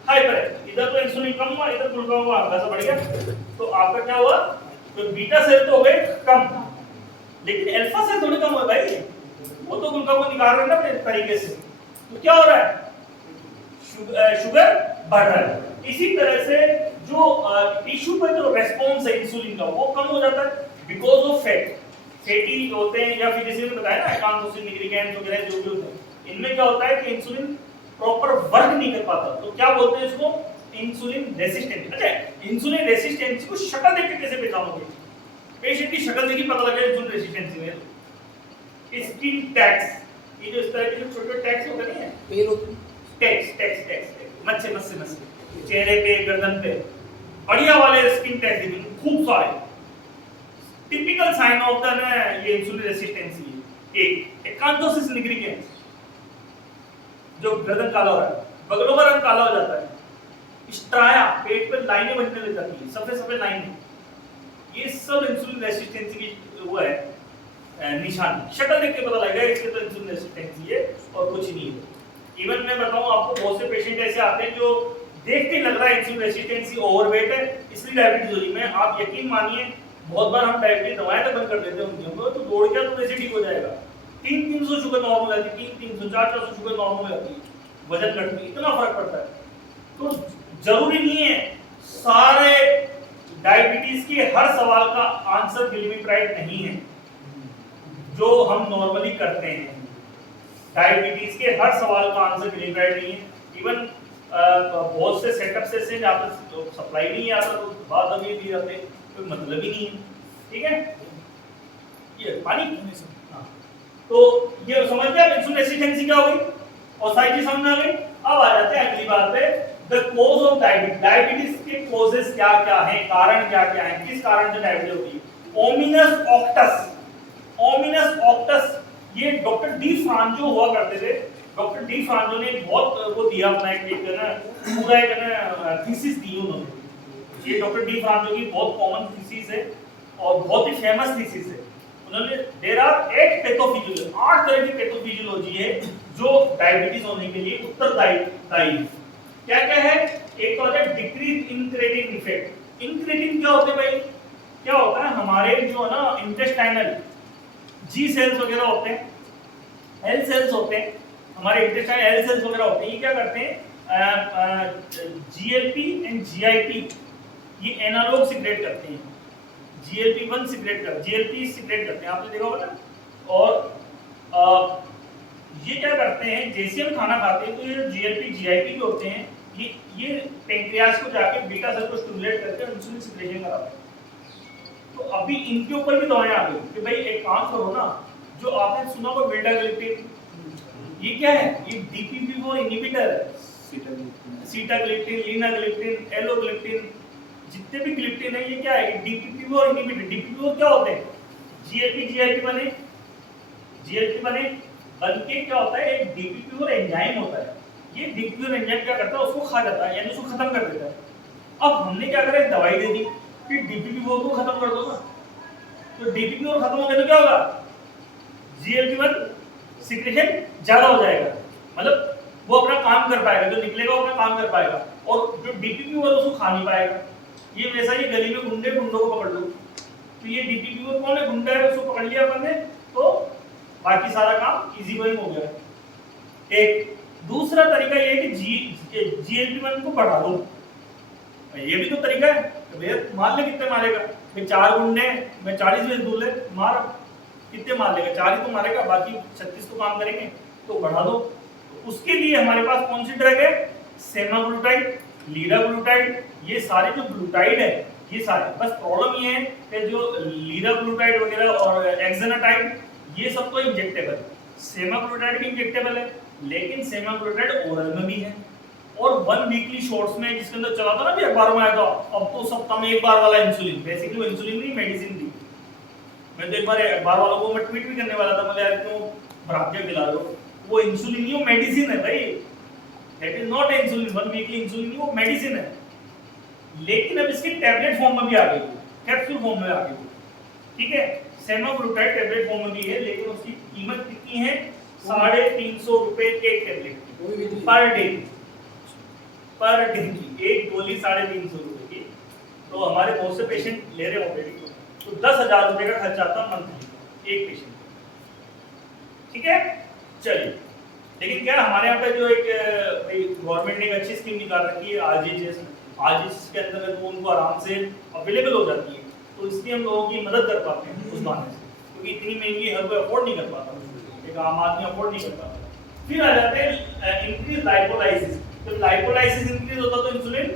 हाइपर है। इधर तो इंसुलिन कम हुआ, इधर ग्लूकागोन आगे से बढ़ गया। तो आपका क्या हुआ? तो बीटा सेल तो हो गए कम, लेकिन अल्फा सेल थोड़ी कम हो भाई, वो तो ग्लूकागोन निकाल रहे हैं ना अपने तरीके से। तो क्या हो रहा है? शुगर बढ़ रहा है। इसी तरह से जो टिश्यू पर जो रेस्पॉन्स है इंसुलिन का वो कम हो जाता है बिकॉज ऑफ फैट, फैटी होते हैं, या फिर जैसे मैंने बताया ना एकांथोसिस निग्रिकेंस वगैरह जो भी होते हैं, इनमें क्या होता है कि इंसुलिन प्रॉपर वर्क नहीं कर पाता। तो क्या बोलते हैं इसको? Insulin resistance. अच्छा, इंसुलिन रेसिस्टेंस को शक्ल देख के कैसे पहचानोगे? पेशेंट की शक्ल देख के पता लगे इंसुलिन रेसिस्टेंस है। स्किन टैक्स, ये जो इस तरह के छोटे टैक्स होते नहीं है, टैक्स मस्से चेहरे पे, गर्दन पे बढ़िया वाले स्किन टैक्स दिखेंगे खूब सारे, टिपिकल साइन ऑफ द ये इंसुलिन रेसिस्टेंस है। एक एकांथोसिस निग्रिकेंस, जो गर्दन काला हो रहा है, बगलों का रंग काला हो जाता है, स्ट्राया, पेट पे लाइनें बनने लग जाती है, सफेद लाइनें, ये सब इंसुलिन रेसिस्टेंस की वो है निशान। शक्ल देख के पता लगेगा इसके तो इंसुलिन रेसिस्टेंस है और कुछ नहीं है। इवन मैं बताऊं आपको, बहुत से पेशेंट ऐसे आते हैं जो देख के लग रहा है इंसुलिन रेसिस्टेंसी, ओवरवेट है इसलिए डायबिटीज हो रही है। आप यकीन मानिए बहुत बार हम डायबिटीज दवाएं तो बंद कर देते हैं उनकी, तो दौड़ गया तो वैसे ठीक हो जाएगा। 300 शुगर नॉर्मल आती है, 300 400 शुगर नॉर्मल आती है, वजन घटती है, इतना फर्क पड़ता है। तो जरूरी नहीं है सारे डायबिटीज के हर सवाल का आंसर बिलीविंग राइट नहीं है जो हम नॉर्मली करते हैं। डायबिटीज के हर सवाल का आंसर बिलीविंग राइट नहीं है। इवन बहुत से सेटअप से जहाँ पर सप्लाई नहीं आता तो बाद अभी दी जाते, कोई मतलब ही नहीं है, ठीक है। ये पानी हाँ, तो ये समझ गए इंसुलिन रेसिस्टेंसी क्या होगी और सारी चीज समझ में आ गई। अब आ जाते हैं अगली बात पे the cause of diabetes, diabetes के कॉजेस क्या क्या हैं, कारण क्या क्या हैं, किस कारण से डायबिटीज होती है। ओमिनस ऑक्टस, ओमिनस ऑक्टस, ये डॉक्टर डी फ्रांजो हुआ करते थे। डॉक्टर डी फ्रांजो ने बहुत वो दिया अपना एक ना पूरा एक ना थीसिस दी उन्होंने। ये डॉक्टर डी फ्रांजो की बहुत कॉमन थीसिस है और बहुत ही फेमस थीसिस है। उन्होंने देयर आर 8 पैथोफिजियोलॉजी, 8 तरह की पैथोफिजियोलॉजी है जो डायबिटीज होने के लिए उत्तरदायी है। क्या क्या है? एक तो है डिक्रीज इंक्रेटिन इफेक्ट। इंक्रेटिन क्या होते हैं भाई? क्या होता है हमारे जो है ना इंटेस्टाइनल जी सेल्स वगैरह होते हैं, एल सेल्स होते हैं, हमारे इंटेस्टाइनल एल सेल्स वगैरह होते हैं, ये क्या करते हैं जीएलपी एंड जीआईपी ये एनालॉग सिक्रेट करते हैं। GLP-1 सिक्रेट कर, GLP सिक्रेट करते हैं, आपने देखा होगा ना। और ये क्या करते हैं, जैसे हम खाना खाते हैं तो ये GLP GIP जो होते हैं ये पैंक्रियास को जाके बीटा सेल को स्टिमुलेट करके इंसुलिन सिक्रेशन कराते हैं। तो अभी इनके ऊपर भी दवाएं आ गई कि भाई एक काम करो ना, जो आपने सुना होगा विल्डाग्लिप्टिन, ये क्या है? ये DPP-4 इनहिबिटर है। सीटाग्लिप्टिन, लीनाग्लिप्टिन, एलोग्लिप्टिन, जितने भी ग्लिप्टिन है ये क्या है? DPP-4 inhibitor. DPP-4 क्या होते हैं? GLP GIP बने, GLP बने बन के क्या होता है, एक DPP-4 एंजाइम होता है। ये DPP-4 एंजाइम क्या करता है, उसको खा जाता है, यानी उसको खत्म कर देता है। अब हमने क्या करा, दवाई दे दी कि DPP-4 को खत्म कर दो ना, तो DPP-4 खत्म हो गया तो क्या होगा? GLP-1 सिक्रेशन ज्यादा हो जाएगा, मतलब वो अपना काम कर पाएगा, जो निकलेगा वो अपना काम कर पाएगा, और जो DPP-4 उसको खा नहीं पाएगा। ये वैसा ही गली में गुंडे गुंडों को पकड़ लो, तो ये DPP-4 कौन है? गुंडा है, उसको पकड़ लिया अपन ने तो बाकी सारा काम इजी गोइंग हो गया। एक दूसरा तरीका ये है कि GLP-1 को बढ़ा दो, ये भी तो तरीका है। भैया मार ले, कितने मारेगा भाई? 4 गुंडे मैं 40 में दूर ले मार, कितने मार लेगा? 4 ही तो मारेगा, बाकी 36 तो काम करेंगे, तो बढ़ा दो। तो उसके लिए हमारे पास कौन सी ड्रग है? सेमाग्लूटाइड, लीराग्लूटाइड, ये सारे जो ग्लूटाइड है ये सारे। बस प्रॉब्लम ये है कि जो लीराग्लूटाइड वगैरह और एक्सेनाटाइड ये सब तो इंजेक्टेबल है, सेमाग्लूटाइड भी इंजेक्टेबल है, लेकिन सेमाग्लूटाइड ओरल में भी है और 1 वीकली शॉट्स में, जिसके अंदर चला था ना भी अखबारों में आया था, अब तो सप्ताह में एक बार वाला इंसुलिन, बेसिकली वो इंसुलिन नहीं मेडिसिन थी। मैं तो एक बार अखबार वालों को मैं ट्वीट भी करने वाला था, मतलब यार क्यों भ्रांतियां खिला रहे हो, वो इंसुलिन नहीं, वो मेडिसिन है भाई, that is not insulin, 1 weekly insulin नहीं, वो मेडिसिन है। लेकिन अब इसकी टैबलेट फॉर्म में भी आ गई, कैप्सूल फॉर्म में आ गई, ठीक है। सेमाग्लूटाइड टैबलेट फॉर्म में भी है, लेकिन उसकी कीमत कितनी है? 350 रुपए एक टैबलेट पर डे की, एक गोली 350 रुपए की। तो हमारे बहुत से पेशेंट ले रहे ऑलरेडी, तो 10,000 रुपए का खर्चा आता मंथली एक पेशेंट, ठीक है। चलिए, लेकिन क्या हमारे यहाँ पे जो एक गवर्नमेंट ने एक अच्छी स्कीम निकाल रखी है, आज इसके अंदर वो उनको आराम से अवेलेबल हो जाती है, तो इसलिए हम लोगों की मदद कर पाते हैं उस बहाने से, क्योंकि इतनी महंगी हर कोई अफोर्ड नहीं कर पाता, एक आम आदमी अफोर्ड नहीं कर पाता। फिर आ जाते हैं इंक्रीज लाइपोलाइसिस। तो लाइपोलाइसिस इंक्रीज होता तो इंसुलिन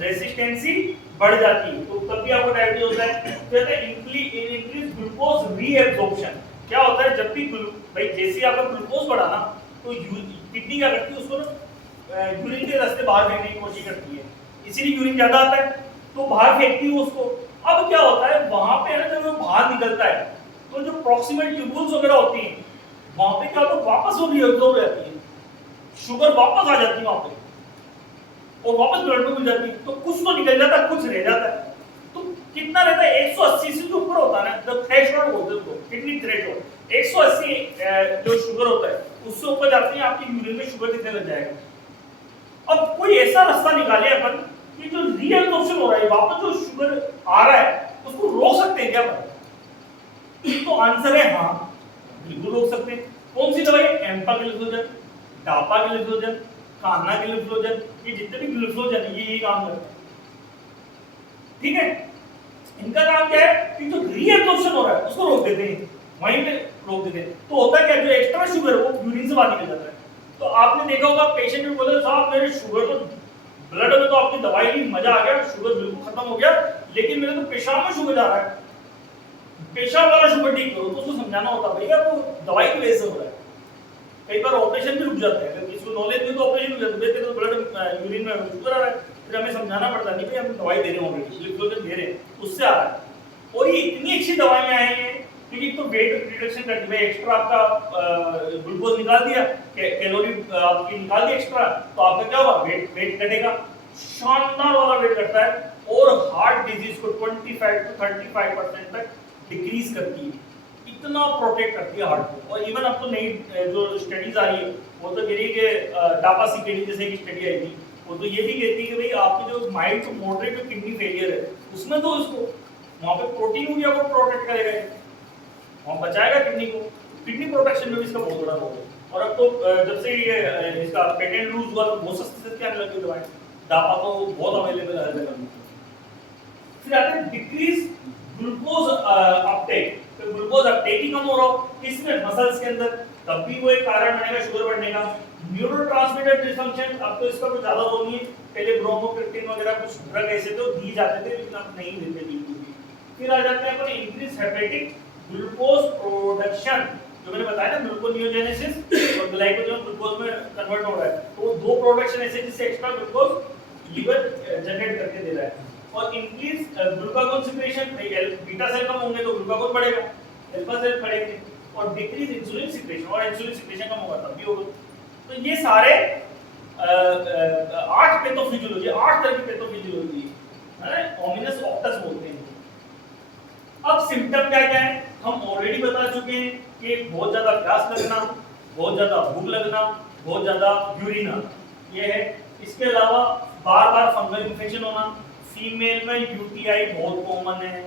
रेजिस्टेंसी बढ़ जाती है, तो तब भी आपको डायबिटीज होता है। फिर इंक्रीज ग्लूकोज रीएब्जॉर्प्शन। क्या होता है, जब भी भाई जैसे आपका ग्लूकोज बढ़ा ना, तो किडनी क्या करती है, उसको यूरिन के रास्ते बाहर फेंकने की कोशिश करती है, इसीलिए यूरिन ज्यादा आता है तो बाहर फेंकती है उसको। अब क्या होता है, वहां पे है ना, जब वो बाहर निकलता है तो जो प्रॉक्सिमल ट्यूबुल्स वगैरह होती हैं वहां पे क्या होता है, वापस वो रीअब्सॉर्ब हो जाती है, शुगर वापस आ जाती है वहां पे और वापस ब्लड में घुल जाती है, तो कुछ तो निकल जाता है, कुछ रह जाता है। तो कितना रहता है? 180 से जो ऊपर होता है ना, द थ्रेशोल्ड बोलते हैं उसको, किडनी थ्रेशोल्ड 180 जो शुगर होता है उससे ऊपर जाती है, आपकी यूरिन में शुगर दिखने लग जाएगा। अब कोई ऐसा रास्ता निकाले अपन कि जो रीअब्सॉर्प्शन हो रहा है, वापस जो शुगर आ रहा है उसको रोक सकते हैं क्या अपन? तो आंसर है हाँ, बिल्कुल रोक सकते हैं। कौन सी दवाई? एम्पाग्लिफ्लोजन, डापाग्लिफ्लोजन, कानाग्लिफ्लोजन, ये जितने भी ग्लिफ्लोजन है ये यही काम करते हैं, ठीक है। इनका काम क्या है कि जो रीअब्सॉर्प्शन हो रहा है उसको रोक देते हैं, वहीं पे रोक देते हैं। तो होता क्या, जो एक्स्ट्रा शुगर है वो यूरिन से बाहर निकल जाता है। तो आपने देखा होगा पेशेंट भी बोलते साहब मेरे शुगर तो ब्लड में तो आपकी दवाई ली, मजा आ गया, शुगर बिल्कुल खत्म हो गया, लेकिन मेरे तो पेशाब में शुगर जा रहा है, पेशाब वाला शुगर ठीक करो। तो उसको समझाना होता भैया वो दवाई की वजह से हो रहा है। कई बार ऑपरेशन भी रुक जाता है, अगर किसी को नॉलेज में तो ऑपरेशन हो जाता है, तो ब्लड यूरिन में शुगर आ रहा है, फिर हमें समझाना पड़ता है नहीं भाई हम दवाई दे रहे हैं ऑलरेडी, ग्लूकोज दे रहे हैं, उससे आ रहा है। और ये इतनी अच्छी दवाइयां हैं क्योंकि तो वेट रिडक्शन करती है, एक्स्ट्रा आपका ग्लूकोज निकाल दिया, कैलोरी आपकी निकाल दी एक्स्ट्रा, तो आपका क्या होगा, वेट घटेगा, शानदार वाला वेट घटता है, और हार्ट डिजीज को 25 to 35% तक डिक्रीज करती है, इतना प्रोटेक्ट करती है हार्ट को। और इवन अब तो नई जो स्टडीज आ रही है वो तो कह रही है कि डापा सीकेडी जैसे एक स्टडी आई थी, वो तो ये भी कहती है कि भाई आपके जो माइल्ड टू मॉडरेट जो किडनी फेलियर है उसमें तो इसको वहां पे प्रोटीन ऊर्जा को प्रोटेक्ट करेगा, वहां बचाएगा किडनी को, किडनी प्रोटेक्शन में भी इसका बहुत बड़ा रोल है। और अब तो जब से ये इसका पेटेंट लूज हुआ तो बहुत सस्ती सस्ती आने लगी दवाएं, डापा तो बहुत अवेलेबल है हर जगह। फिर आते हैं डिक्रीज ग्लूकोज अपटेक, तो ग्लूकोज अपटेक ही कम हो रहा हो किसमें, मसल्स के अंदर, तब भी वो एक कारण बनेगा शुगर बढ़ने का। न्यूरोट्रांसमीटर डिसफंक्शन, अब तो इसका कुछ ज्यादा रोल नहीं है, पहले ब्रोमोक्रिप्टिन वगैरह कुछ ड्रग ऐसे थे दिए जाते थे लेकिन अब नहीं देते बिल्कुल भी। फिर आ जाते हैं अपन इंक्रीज हेपेटिक ग्लूकोज प्रोडक्शन, जो मैंने बताया ना ग्लूकोनियोजेनेसिस और ग्लाइकोजन ग्लूकोज में कन्वर्ट हो रहा है, तो दो प्रोडक्शन ऐसे जिससे एक्स्ट्रा ग्लूकोज लिवर जनरेट करके दे रहा है। और increase glucagon secretion, beta cell कम होंगे तो ग्लूकागोन बढ़ेगा, अल्फा सेल बढ़ेंगे, और डिक्रीज इंसुलिन सिक्रेशन, और इंसुलिन सिक्रेशन कम होगा तब भी होगा। तो ये सारे 8 पैथोफिजियोलॉजी, 8 तरह की पैथोफिजियोलॉजी है, ओमिनस ऑक्टस बोलते हैं। अब सिम्टम क्या क्या है हम ऑलरेडी बता चुके हैं कि बहुत ज्यादा प्यास लगना, बहुत ज्यादा भूख लगना, बहुत ज्यादा यूरिन आना, ये है। इसके अलावा बार बार फंगल इन्फेक्शन होना, फीमेल में यूटीआई बहुत कॉमन है,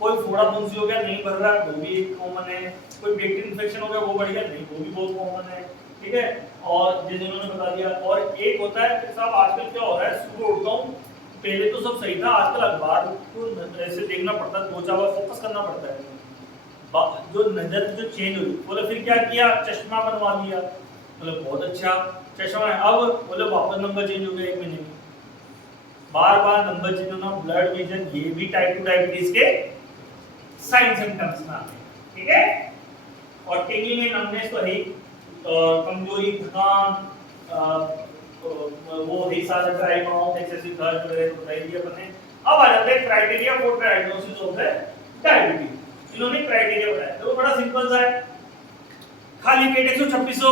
कोई फोड़ा फुंसी हो गया नहीं भर रहा वो भी एक कॉमन है, कोई बैक्टीरियल इन्फेक्शन हो गया वो बढ़ गया नहीं वो भी बहुत कॉमन है, ठीक है। और जैसे उन्होंने बता दिया, और एक होता है कि साहब आजकल क्या हो रहा है, सुबह उठता हूँ पहले तो सब सही था, आजकल अखबार को ऐसे देखना पड़ता है, 2-4 बार फोकस करना पड़ता है, जो नजर जो चेंज हुई, बोले फिर क्या किया, चश्मा बनवा लिया, बोले बहुत अच्छा चश्मा है, अब बोले वापस नंबर चेंज हो गया 1 महीने में, बार बार नंबर चेंज होना, ब्लड विजन, ये भी टाइप 2 डायबिटीज के साइन सिम्टम्स में आते हैं, ठीक है। और टिंगलिंग एंड नमनेस तो है, कमजोरी, थकान, वो ही सारा ड्राई माउथ, एक्सेसिव दर्द वगैरह बताई दिया अपने। अब आ जाते हैं criteria for diagnosis of the diabetes. इन्होंने क्राइटेरिया बताया, तो बड़ा सिंपल सा है, खाली पेट 126 हो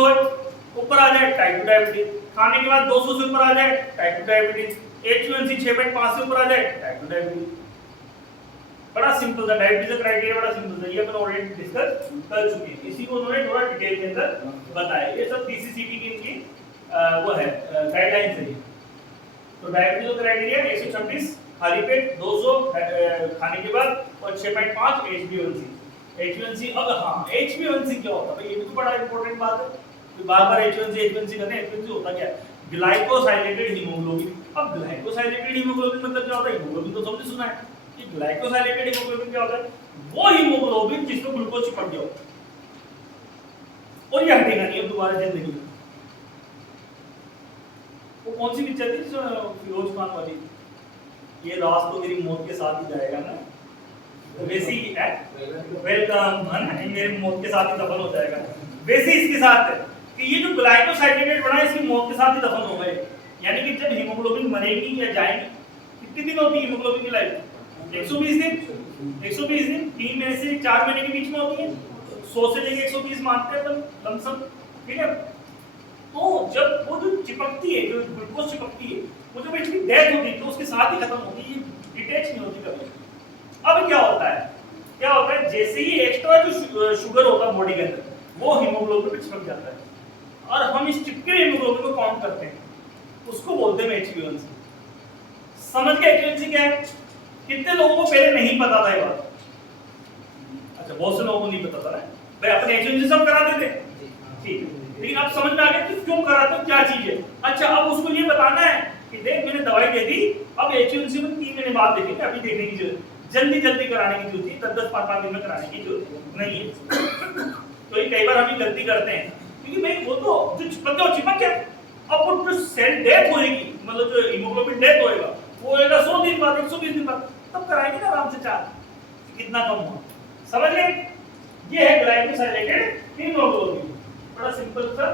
ऊपर आ जाए टाइप 2 डायबिटीज, खाने के बाद 200 से ऊपर आ जाए टाइप 2 डायबिटीज, HbA1c 6.5 से ऊपर आ जाए टाइप 2 डायबिटीज। बड़ा सिंपल था डायबिटीज का क्राइटेरिया, बड़ा सिंपल था, ये अपन ऑलरेडी डिस्कस कर चुके हैं, इसी को उन्होंने थोड़ा डिटेल के अंदर बताया। ये सब पीसीसीटी की इनकी वो है गाइडलाइंस है। तो डायबिटीज का क्राइटेरिया 126 खाली पेट, 200 खाने के बाद, और 6.5 HbA1c। HbA1c, अब हाँ HbA1c क्या होता है, ये भी तो बड़ा इंपॉर्टेंट बात है, तो बार-बार HbA1c करते हैं। HbA1c होता क्या है, ग्लाइकोसाइलेटेड हीमोग्लोबिन। अब ग्लाइकोसाइलेटेड हीमोग्लोबिन मतलब क्या होता है, हीमोग्लोबिन तो सबने सुना है कि ग्लाइकोसाइलेटेड हीमोग्लोबिन क्या होता है, वो हीमोग्लोबिन जिसमें ग्लूकोज चिपक गया हो और ये हटेगा नहीं अब दोबारा जिंदगी में। वो कौन सी पिक्चर थी फिरोज खान वाली, ये राज तो मेरी मौत के साथ ही जाएगा ना, तो वैसे ही है वेलकम है ना, मेरी मौत के साथ ही दफन हो जाएगा, वैसे इसके साथ है कि ये जो ग्लाइकोसाइलेटेड बना इसकी मौत के साथ ही दफन हो गए। यानी कि जब हीमोग्लोबिन मरेगी या जाएगी, कितने दिन होती है हीमोग्लोबिन की लाइफ, 120 दिन। 120 दिन 3 महीने से 4 महीने के बीच में होती है, 100 से लेके 120 मानते हैं अपन लमसम, ठीक है। तो जब वो जो चिपकती है, जो ग्लूकोज चिपकती है, वो जब इसकी डेथ होती है तो उसके साथ ही खत्म होती है, डिटैच नहीं होती कभी। अब क्या होता है, जैसे ही एक्स्ट्रा जो शुगर होता है बॉडी के अंदर वो हीमोग्लोबिन पे चिपक जाता है, और हम इस चिपके हुए को काउंट करते हैं, उसको बोलते हैं HbA1c। समझ गए HbA1c क्या है? कितने लोगों को पहले नहीं पता था ये बात? अच्छा, बहुत से लोगों को नहीं पता था ना भाई, अपने HbA1c सब कराते थे, ठीक है, लेकिन अब समझ में आ गया कि क्यों कराते हो, क्या चीज है। अच्छा, अब उसको ये बताना है कि देख मैंने दवाई दे दी, अब HbA1c में 3 महीने बाद देखेंगे, अभी देखने की जरूरत, जल्दी कराने की जरूरत है, 10-10 5-5 दिन में कराने की जरूरत नहीं है। तो ये कई बार हम गलती करते हैं, क्योंकि भाई वो तो जो चिपक गया, अब वो जो सेल डेथ होएगी, मतलब जो हीमोग्लोबिन डेथ होएगा वो होएगा 100 दिन बाद, 120 दिन बाद, तब कराएंगे ना आराम से चार, कितना कम हुआ, समझ गए। ये है ग्लाइकोसाइलेटेड हीमोग्लोबिन, बड़ा सिंपल सा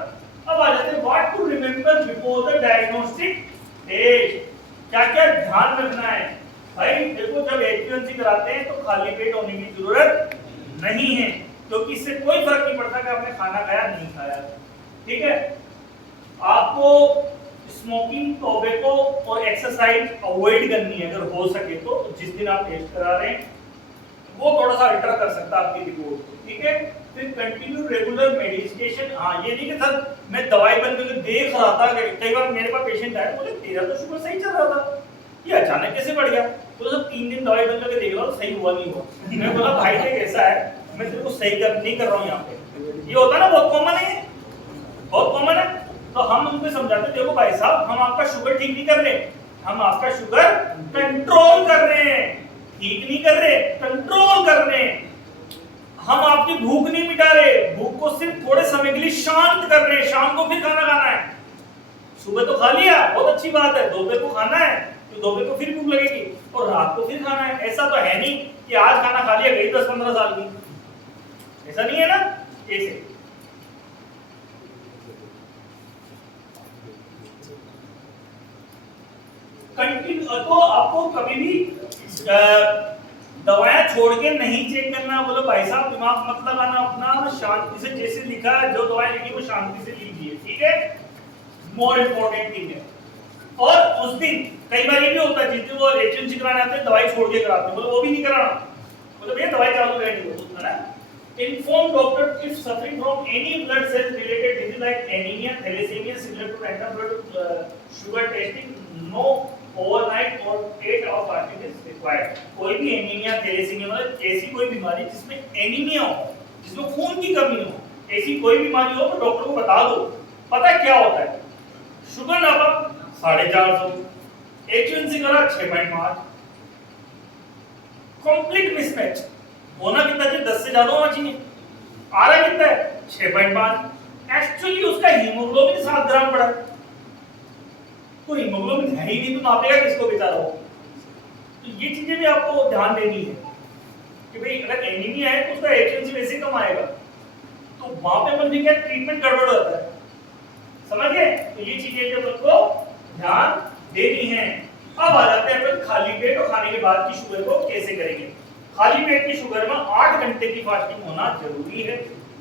अब आ जाते हैं what to remember before the diagnostic stage. क्या क्या ध्यान रखना है भाई। देखो जब एचबीएनसी कराते हैं तो खाली पेट होने की जरूरत नहीं है, क्योंकि इससे कोई फर्क नहीं पड़ता कि आपने खाना खाया नहीं खाया। ठीक है, आपको स्मोकिंग, टोबैको और एक्सरसाइज अवॉइड करनी है अगर हो सके तो। जिस दिन आप टेस्ट करा रहे हैं वो थोड़ा सा अल्टर कर सकता है आपकी रिपोर्ट को। ठीक है, फिर कंटिन्यू रेगुलर मेडिकेशन। हाँ, ये नहीं कि सर मैं दवाई बंद करके देख रहा था, कई बार मेरे पास पेशेंट आए बोले तेरा तो शुगर सही चल रहा था, ये अचानक कैसे बढ़ गया। तो सर 3 दिन दवाई बंद करके देख रहा हूँ, सही हुआ नहीं हुआ। मैं बोला भाई ये कैसा है, मैं तेरे को सही कर नहीं कर रहा हूँ यहाँ पे। ये होता है ना, बहुत कॉमन है, बहुत कॉमन है। तो हम उनको समझाते देखो भाई साहब, हम आपका शुगर ठीक नहीं कर रहे, हम आपका शुगर कंट्रोल कर रहे हैं, ठीक नहीं कर रहे, कंट्रोल कर रहे हैं। हम आपकी भूख नहीं मिटा रहे, भूख को सिर्फ थोड़े समय के लिए शांत कर रहे हैं। शाम को फिर खाना खाना है, सुबह तो खा लिया बहुत अच्छी बात है, दोपहर को खाना है तो दोपहर को फिर भूख लगेगी और रात को फिर खाना है। ऐसा तो है नहीं कि आज खाना खा लिया गई 10-15 साल की, ऐसा नहीं है ना। ऐसे कंटिन्यू तो आपको कभी भी दवाएं छोड़ के नहीं चेक करना। बोलो भाई साहब दिमाग मत लगाना अपना, शांति से जैसे लिखा है जो दवाएं लिखी वो शांति से लीजिए। ठीक है, मोर इम्पोर्टेंट थिंग है। और उस दिन कई बार ये भी होता है जिस दिन वो एचएनसी कराने आते हैं दवाई छोड़ के कराते हैं, बोलो वो भी नहीं कराना, बोलो भैया दवाई चालू रहनी है ना। Inform doctor if suffering from any blood cell related disease like anemia, thalassemia similar to random blood sugar testing, no overnight or 8 hour fasting is required। कोई भी एनीमिया, थैलेसीमिया मतलब ऐसी कोई बीमारी जिसमें एनीमिया हो, जिसमें खून की कमी हो, ऐसी कोई बीमारी हो तो डॉक्टर को बता दो। पता है क्या होता है, शुगर नापा 450, एचबीएनसी करा 6.5, कंप्लीट मिसमैच। होना कितना चाहिए, 10 से ज्यादा होना चाहिए, आ रहा कितना है 6.5। एक्चुअली उसका हीमोग्लोबिन 7 ग्राम पड़ा, तो हीमोग्लोबिन है ही नहीं तो नापेगा किसको बेचारा हो। तो ये चीजें भी आपको ध्यान देनी है कि भाई अगर एनीमिया है तो उसका एचबीएनसी वैसे कम आएगा, तो वहां पे अपन भी क्या ट्रीटमेंट गड़बड़ होता है, समझ गए। तो ये चीजें जो आपको ध्यान देनी है। अब आ जाते हैं अपन खाली पेट और खाने के बाद की शुगर को कैसे करेंगे। खाली पेट की शुगर में 8 घंटे की फास्टिंग होना जरूरी है,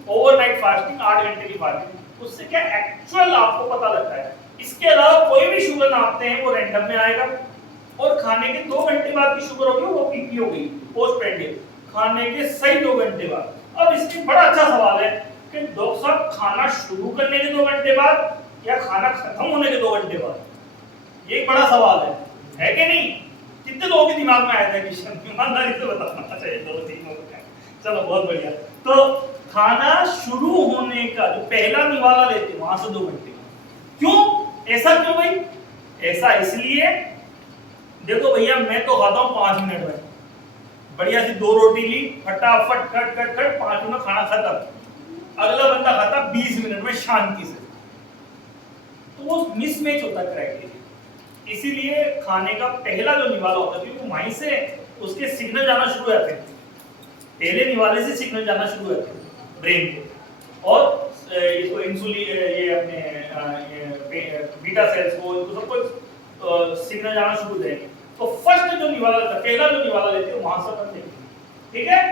ओवरनाइट फास्टिंग 8 घंटे की फास्टिंग, उससे क्या एक्चुअल आपको पता लगता है। इसके अलावा कोई भी शुगर नापते हैं वो रैंडम में आएगा, और खाने के 2 घंटे बाद की शुगर होगी वो पीपी हो गई, पोस्ट प्रेंडियल, खाने के सही 2 घंटे बाद। अब इसमें बड़ा अच्छा सवाल है कि डॉक्टर साहब खाना शुरू करने के 2 घंटे बाद या खाना खत्म होने के 2 घंटे बाद, ये एक बड़ा सवाल है कि नहीं। कितने लोगों के दिमाग में आया था क्वेश्चन, ईमानदारी से बताना चाहिए, 2-3 लोगों का। चलो बहुत बढ़िया। तो खाना शुरू होने का जो पहला निवाला लेते वहां से 2 घंटे, क्यों ऐसा क्यों भाई? ऐसा इसलिए, देखो भैया मैं तो खाता हूँ 5 मिनट में, बढ़िया सी 2 रोटी ली, फटाफट खट खट खट 5 मिनट में खाना खत्म। अगला बंदा खाता 20 मिनट में शांति से, तो वो मिसमैच होता है क्राइटेरिया। इसीलिए खाने का पहला जो निवाला होता है वो वहीं से उसके सिग्नल जाना शुरू हो जाते हैं, पहले निवाले से सिग्नल जाना शुरू हो जाते हैं ब्रेन को, और इसको इंसुलिन, ये अपने बीटा सेल्स को, इनको सबको सिग्नल जाना शुरू हो जाएंगे। तो फर्स्ट जो निवाला लेता है, पहला जो निवाला लेते हैं वहां से अपन लेते हैं। ठीक है,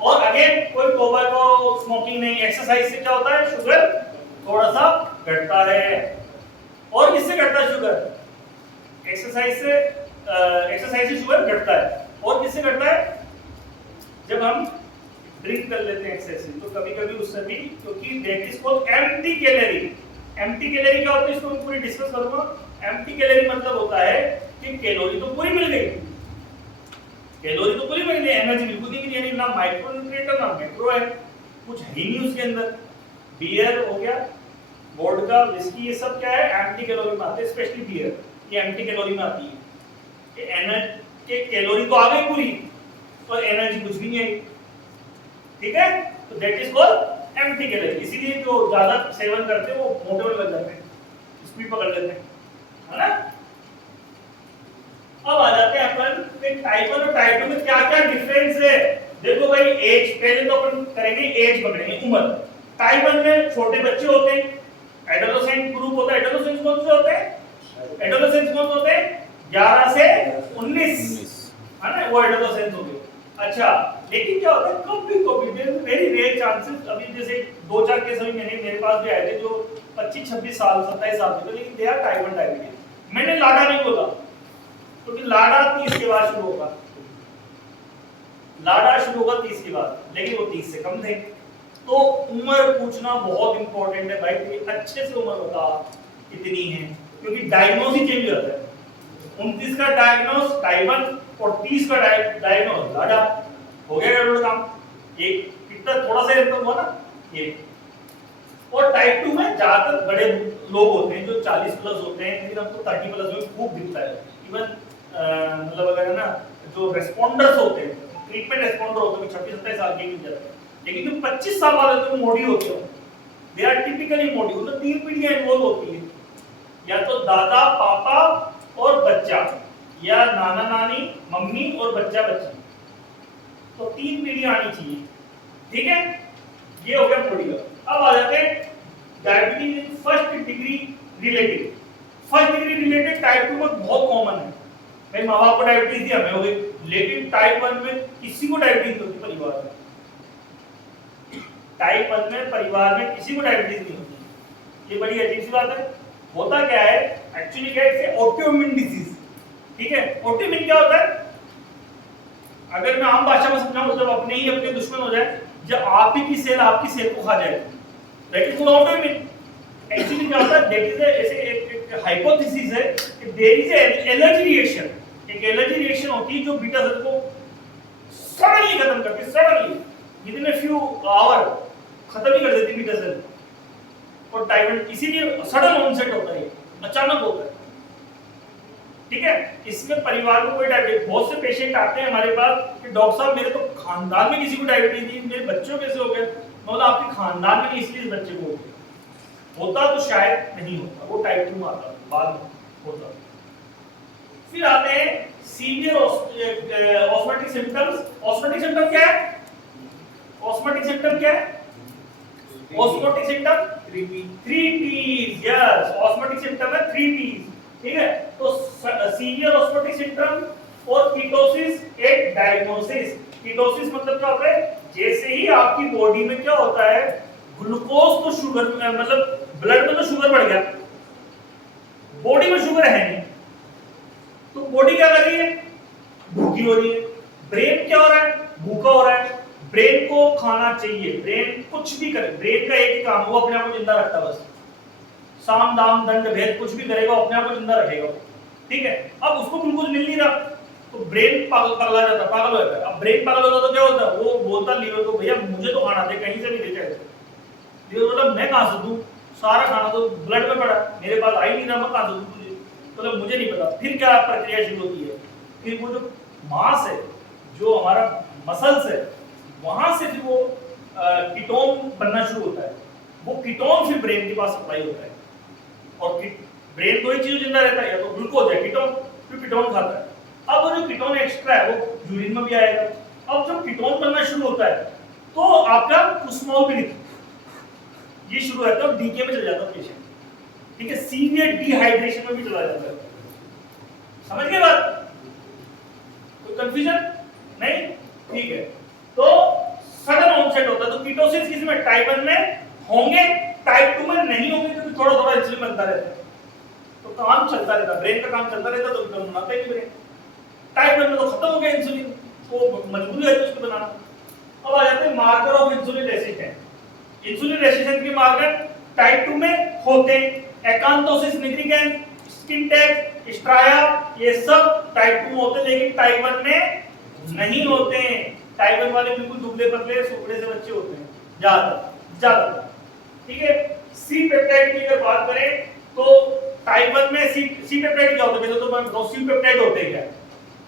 और अगेन कोई टोबैको, स्मोकिंग नहीं, एक्सरसाइज से क्या होता है, शुगर थोड़ा सा घटता है। और किससे घटता है शुगर? एक्सरसाइज से शुगर घटता है। और किससे घटता है? जब हम ड्रिंक कर लेते हैं एक्सेसिव, तो कभी कभी उससे भी, क्योंकि that is called empty calorie. Empty calorie क्या होता है इसको मैं पूरी डिस्कस करूंगा। एम्प्टी कैलोरी मतलब होता है कि कैलोरी तो पूरी मिल गई, कैलोरी तो पूरी मिल गई, एनर्जी बिल्कुल नहीं मिली, ना माइक्रोन्यूट्रिएंट ना मैक्रो है, कुछ है ही नहीं उसके अंदर। बियर हो गया, वोडका, विस्की, ये सब क्या है, एम्प्टी कैलोरी में आते हैं, स्पेशली बियर ये एम्प्टी कैलोरी में आती है। एनर्जी कैलोरी तो आ गई पूरी और एनर्जी कुछ भी नहीं आई। ठीक है, तो that is called empty calorie. इसीलिए जो ज्यादा सेवन करते हैं वो मोटे होने लग जाते हैं, स्पीड पकड़ लेते हैं, है ना। अब आ जाते हैं अपन टाइप 1 और टाइप 2 में क्या क्या डिफरेंस है। देखो भाई एज, पहले तो अपन करेंगे एज पकड़ेंगे, उम्र। टाइप 1 में छोटे बच्चे होते हैं, एडोलेसेंट ग्रुप होता है। एडोलेसेंस कौन से होते हैं? एडोलेसेंस कौन से होते हैं? 11 से 19, है ना, वो एडोलेसेंस हो गए। अच्छा, लेकिन क्या होता है कभी वेरी रेयर चांसेस, अभी जैसे 2-4 केस अभी मेरे पास भी आए थे जो 25-26 साल 27 साल के थे, लेकिन दे आर टाइप 1 डायबिटीज। मैंने लाडा नहीं बोला क्योंकि लाडा 30 के बाद शुरू होगा, लाडा शुरू होगा 30 के बाद, लेकिन वो 30 से कम थे। तो उम्र पूछना बहुत इंपॉर्टेंट है भाई, तो अच्छे से उम्र बता कितनी है, क्योंकि डायग्नोज ही चेंज होता है। 29 का डायग्नोज टाइप 1 और 30 का डायग्नोज लाडा, हो गया गड़बड़ काम। एक कितना थोड़ा सा अंतर हुआ ना ये। और टाइप 2 में ज्यादातर बड़े लोग होते हैं जो 40 प्लस होते हैं, लेकिन अब तो 30 प्लस में खूब दिखता है। इवन मतलब अगर है ना जो रेस्पोंडर्स होते हैं, ट्रीटमेंट रेस्पोंडर होते हैं 26-27 साल के मिल जाते हैं, लेकिन जो 25 साल वाले होते हैं मोड़ी होते हैं, दे आर टिपिकली मोड़ी। उनमें 3 पीढ़ियां इन्वॉल्व होती है, या तो दादा पापा और बच्चा, या नाना नानी मम्मी और बच्चा बच्ची, तो 3 पीढ़ियां आनी चाहिए, ठीक है। ये हो गया मोड़ी का। अब आ जाते हैं diabetes in first degree related. First degree related type 2 में बहुत कॉमन है भाई, माँ बाप को डायबिटीज थी हमें हो गई, लेकिन टाइप 1 में किसी को डायबिटीज नहीं होती परिवार में। टाइप 1 में परिवार में किसी को डायबिटीज नहीं होती, ये बड़ी अजीब सी बात है। होता क्या है एक्चुअली, क्या है ऑटोइम्यून डिजीज, ठीक है। ऑटोइम्यून क्या होता है, अगर मैं आम भाषा में समझाऊं तो अपने ही अपने दुश्मन हो जाए, जब आप ही की सेल आपकी सेल को खा जाए, दैट इज ऑटोइम्यून। एक्चुअली क्या होता है, दैट इज ऐसे एक हाइपोथेसिस है कि देयर इज एलर्जी रिएक्शन, एक एलर्जी रिएक्शन होती है जो बीटा सेल को सडनली खत्म करती है, suddenly within few hour खत्म ही कर देती है बीटा सेल। और टाइप, इसीलिए सडन ऑनसेट होता है, अचानक होता है, ठीक है। इसमें परिवार में कोई डायबिटीज, बहुत से पेशेंट आते हैं हमारे पास कि डॉक्टर साहब मेरे तो खानदान में किसी को डायबिटीज थी, मेरे बच्चों कैसे हो गए? मतलब आपके खानदान में इसलिए इस बच्चे को हो गया, होता तो शायद नहीं होता, वो टाइप 2 में आता बाद में होता। फिर आते हैं severe osmotic symptoms. Osmotic symptom क्या है? ऑस्मोटिक सिम्टम क्या है? Osmotic symptom 3 T's, yes, osmotic symptom है 3 T's, ठीक है। तो सीवियर ऑस्मोटिक सिम्टम और कीटोसिस एक डायग्नोसिस। कीटोसिस मतलब क्या होता है, जैसे ही आपकी बॉडी में क्या होता है, ग्लूकोज तो शुगर मतलब ब्लड में तो शुगर बढ़ गया, बॉडी में शुगर है नहीं, तो बॉडी क्या कर रही है, भूखी हो रही है। ब्रेन क्या हो रहा है, भूखा हो रहा है। ब्रेन को खाना चाहिए, ब्रेन कुछ भी करे, ब्रेन का एक ही काम, वो अपने आप को जिंदा रखता है बस, साम दाम दंड भेद कुछ भी करेगा अपने आप को जिंदा रखेगा, ठीक है। अब उसको ग्लूकोज मिल नहीं रहा तो ब्रेन पगला जाता, पागल हो जाता है। अब ब्रेन पागल होता तो क्या होता है, वो बोलता लीवर को भैया मुझे तो खाना दे, कहीं से भी दे जाए। लीवर मतलब मैं कहां से दूं, सारा खाना तो ब्लड में पड़ा, मेरे पास आई नहीं रहा, मैं कहां से दूं तुझे, मतलब मुझे नहीं पता। फिर क्या प्रक्रिया शुरू होती है, फिर वो जो मांस है, जो हमारा मसल्स है, वहां से फिर वो कीटोन बनना शुरू होता है। वो कीटोन फिर ब्रेन के पास सप्लाई होता है, और ब्रेन दो ही चीज जिंदा रहता है, या तो ग्लूकोज है कीटोन, फिर कीटोन खाता है। अब वो जो कीटोन एक्स्ट्रा है वो यूरिन में भी आएगा। अब जब कीटोन बनना शुरू होता है तो आपका ऑस्मोबिलिटी ये शुरू होता है, डीके में चला जाता है पेशेंट, ठीक है। सीवियर डिहाइड्रेशन में भी चला जाता है। समझ गए बात? कोई कंफ्यूजन नहीं? ठीक है। तो सडन ऑनसेट होता है, तो कीटोसिस किसमें, टाइप 1 में होंगे, टाइप 2 में नहीं होंगे, क्योंकि थोड़ा थोड़ा इंसुलिन बनता रहता है, तो काम चलता रहता है, ब्रेन का काम चलता रहता है, तो कीटोन बनाता ही ब्रेन। टाइप 1 में तो खत्म हो गया इंसुलिन, वो मजबूरी है उसको बनाना। अब आ जाते हैं marker of insulin resistance. Insulin resistance के मार्कर टाइप 2 में होते हैं एकांथोसिस निग्रिकेंस, स्किन टैग, स्ट्राया, ये सब टाइप 2 में होते हैं, लेकिन टाइप 1 में नहीं होते हैं। टाइप 1 वाले बिल्कुल दुबले पतले सुपड़े से बच्चे होते हैं ज्यादा, ठीक है। सी पेप्टाइड की अगर बात करें तो टाइप 1 में सी पेप्टाइड क्या होता है, तो मैं बताऊं सी पेप्टाइड होते हैं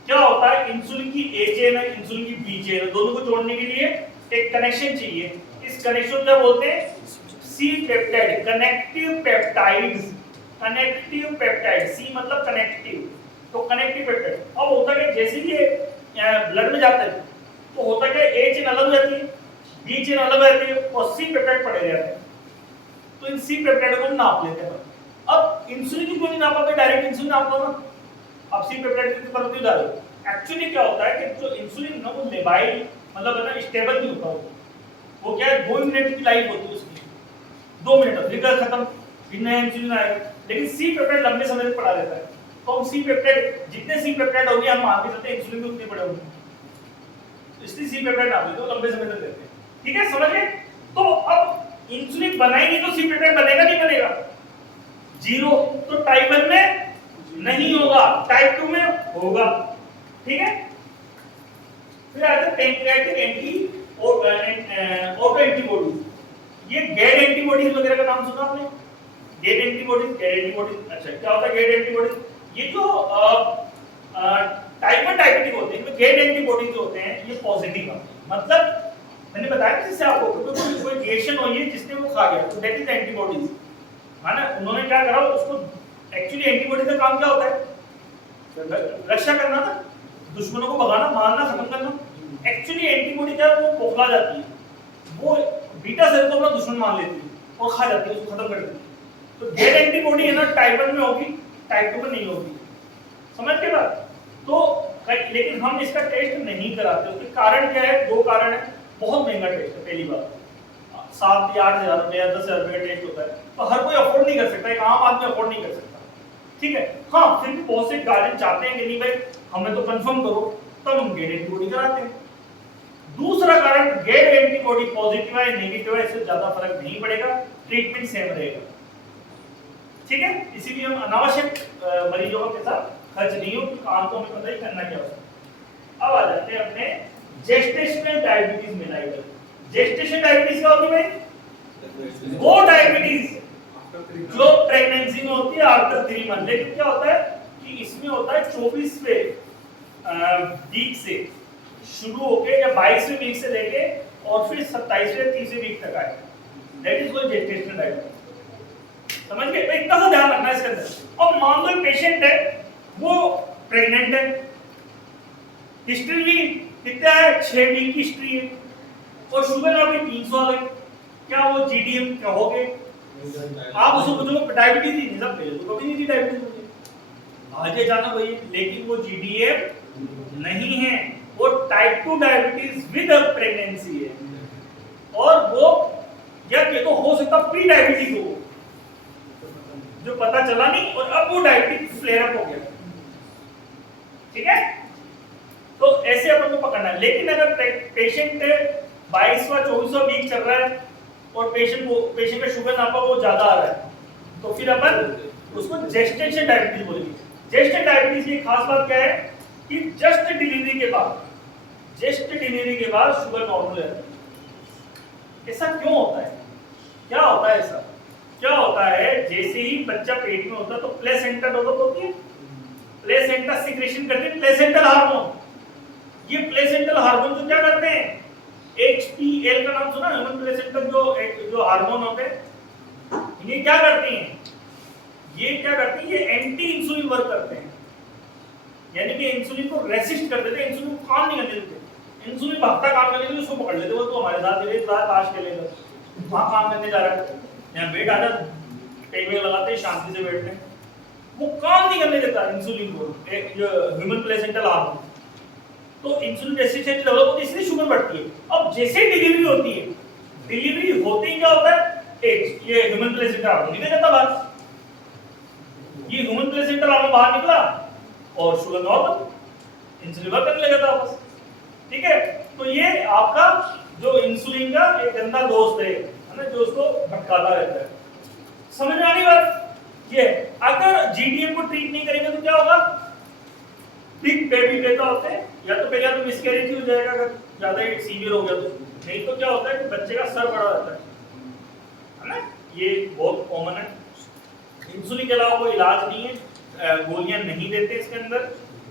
क्या होता है, इंसुलिन की ए चेन है, इंसुलिन की बी चेन है, दोनों को जोड़ने के लिए एक कनेक्शन चाहिए। इस कनेक्शन को क्या बोलते हैं, C peptide, connective peptides, connective peptide. C मतलब कनेक्टिव, तो कनेक्टिव पेप्टाइड। अब होता है जैसे कि ब्लड में जाता है तो होता क्या, ए चेन अलग हो जाती है, बी चेन अलग हो जाती है, और सी पेप्टाइड पड़े जाते हैं। तो इन सी पेप्टाइड को नाप लेते हैं। अब इंसुलिन की क्यों नहीं नापा, भाई डायरेक्ट इंसुलिन नाप लो ना, अब सी पेप्टाइड की पर क्यों डालो। एक्चुअली क्या होता है कि जो इंसुलिन ना वो लेबाइल मतलब है ना स्टेबल नहीं होता, वो क्या है 2 मिनट की लाइफ होती है उसकी, 2 मिनट फिर खत्म, फिर नया इंसुलिन आएगा। लेकिन सी पेप्टाइड लंबे समय तक पड़ा रहता है, तो हम सी पेप्टाइड जितने सी पेप्टाइड होंगे हम मान के चलते हैं इंसुलिन भी उतने बड़े होंगे, इसलिए सी पेप्टाइड नाम देते हैं, लंबे समय तक रहते हैं। ठीक है, समझ गए। तो अब इंसुलिन बनाएंगे तो सी पेप्टाइड बनेगा नहीं बनेगा, जीरो, तो टाइप 1 में नहीं होगा, टाइप 2 में होगा। ठीक है, फिर आता है पैंक्रियाटिक एंटी ऑटो एंटीबॉडीज, ये गैर एंटीबॉडीज वगैरह का नाम सुना आपने, गैर एंटीबॉडीज। अच्छा, क्या होता है गैर एंटीबॉडीज, ये जो टाइप 1 डायबिटिक होते हैं, गैर एंटीबॉडीज जो होते हैं ये पॉजिटिव है, मतलब मैंने बताया जिससे आपको कोई रिएक्शन हुई है जिसने वो खा गया, तो दैट इज एंटीबॉडीज, माना उन्होंने क्या करा उसको। एक्चुअली एंटीबॉडी का काम क्या होता है, रक्षा करना ना, दुश्मनों को भगाना, मारना, खत्म करना। एक्चुअली एंटीबॉडी क्या है, वो बौखला जाती है, वो बीटा सेल को अपना दुश्मन मान लेती है और खा जाती है, उसको खत्म कर देती है। तो गैर एंटीबॉडी है ना टाइप 1 में होगी, टाइप 2 में नहीं होगी, समझ के बात। तो लेकिन हम इसका टेस्ट नहीं कराते, उसके कारण क्या है, 2 कारण है। बहुत महंगा टेस्ट है, पहली बात 7 या 8 हजार रुपए या 10 हजार रुपए का टेस्ट होता है, तो हर कोई अफोर्ड नहीं कर सकता, एक आम आदमी अफोर्ड नहीं कर सकता। ठीक है, हाँ फिर भी बहुत से गार्जियन चाहते हैं कि नहीं भाई हमें तो कंफर्म करो, तब हम गैर एंटीबॉडी कराते हैं। दूसरा कारण, गैर एंटीबॉडी पॉजिटिव है नेगेटिव है इससे ज्यादा फर्क नहीं पड़ेगा, ट्रीटमेंट सेम रहेगा। ठीक है, इसीलिए हम अनावश्यक मरीजों के साथ खर्च नहीं हो, काम तो हमें पता ही करना क्या होता है। अब आ जाते हैं अपने जेस्टेशनल डायबिटीज में। लाइक जेस्टेशनल डायबिटीज क्या होती है भाई, वो डायबिटीज जो प्रेगनेंसी में होती है आफ्टर 3 मंथ। लेकिन क्या होता है कि इसमें होता है 24वें वीक से शुरू होके या 22वें वीक से लेके और फिर 27वें 30वें वीक तक आए, that is called gestational diabetes. समझ गए, तो इतना सा ध्यान रखना है इसके अंदर। अब मान लो पेशेंट है वो प्रेग्नेंट है, हिस्ट्री भी कितना है 6 वीक की हिस्ट्री है, और शुगर अभी 300 आ गई, क्या वो जीडीएम कहोगे? आप उसको पूछोगे डायबिटीज थी, नहीं सब पहले तो कभी नहीं थी डायबिटीज मुझे, आज अचानक हुई, लेकिन वो जीडीएम नहीं है, वो टाइप 2 डायबिटीज विद प्रेगनेंसी है, और वो या तो हो सकता प्री डायबिटीज हो जो पता चला नहीं और अब वो डायबिटीज फ्लेयर अप हो गया। ठीक है, तो ऐसे अपन को पकड़ना है। लेकिन अगर पेशेंट 22वां 24वां वीक चल रहा है और पेशेंट का शुगर नापा वो ज्यादा आ रहा है, तो फिर अपन उसको जेस्टेशन डायबिटीज बोलेंगे। जेस्टेशन डायबिटीज की खास बात क्या है कि जस्ट डिलीवरी के बाद शुगर नॉर्मल है। ऐसा क्यों होता है, क्या होता है ऐसा, क्या होता है, जैसे ही बच्चा पेट में होता है तो प्लेसेंटा डेवलप होती है, प्लेसेंटा सिक्रेशन करते हैं प्लेसेंटल हार्मोन। ये प्लेसेंटल हार्मोन जो क्या करते हैं, HPL का नाम सुना, ह्यूमन प्लेसेंटल जो हार्मोन होते हैं, ये क्या करते हैं, ये एंटी इंसुलिन वर्क करते हैं, यानी कि इंसुलिन को रेसिस्ट कर देते हैं, इंसुलिन को काम नहीं करने देते। इंसुलिन भागता काम करने के लिए उसको पकड़ लेते, वो तो हमारे साथ धीरे धीरे ताश खेलेगा, वहां काम करने जा रहा है, यहाँ बैठ आजा टेबल लगाते हैं शांति से बैठते हैं, वो काम नहीं करने देता इंसुलिन को, ह्यूमन प्लेसेंटल हार्मोन। तो इंसुलिन रेसिस्टेंस डेवलप होती है, इसलिए शुगर बढ़ती है। अब जैसे डिलीवरी होती है, डिलीवरी होते ही क्या होता है, ये ह्यूमन प्लेसेंटल हार्मोन निकल जाता बाहर, ये ह्यूमन प्लेसेंटल हार्मोन बाहर निकला और शुगर नॉर्मल, इंसुलिन वर्क करने लगा था वापस। ठीक है, तो ये आपका जो इंसुलिन का एक गंदा दोस्त है ना, जो उसको भटकाता रहता है। समझ में आ रही बात? ये अगर जीडीएम को ट्रीट नहीं करेंगे तो क्या होगा, बिग बेबी पैदा होते हैं, या तो पहले तो मिसकैरेज हो जाएगा अगर ज्यादा ही सीवियर हो गया तो, नहीं तो क्या होता है कि बच्चे का सर बड़ा रहता है ना, ये बहुत कॉमन है। इंसुलिन के अलावा कोई इलाज नहीं है, गोलियां नहीं देते इसके अंदर।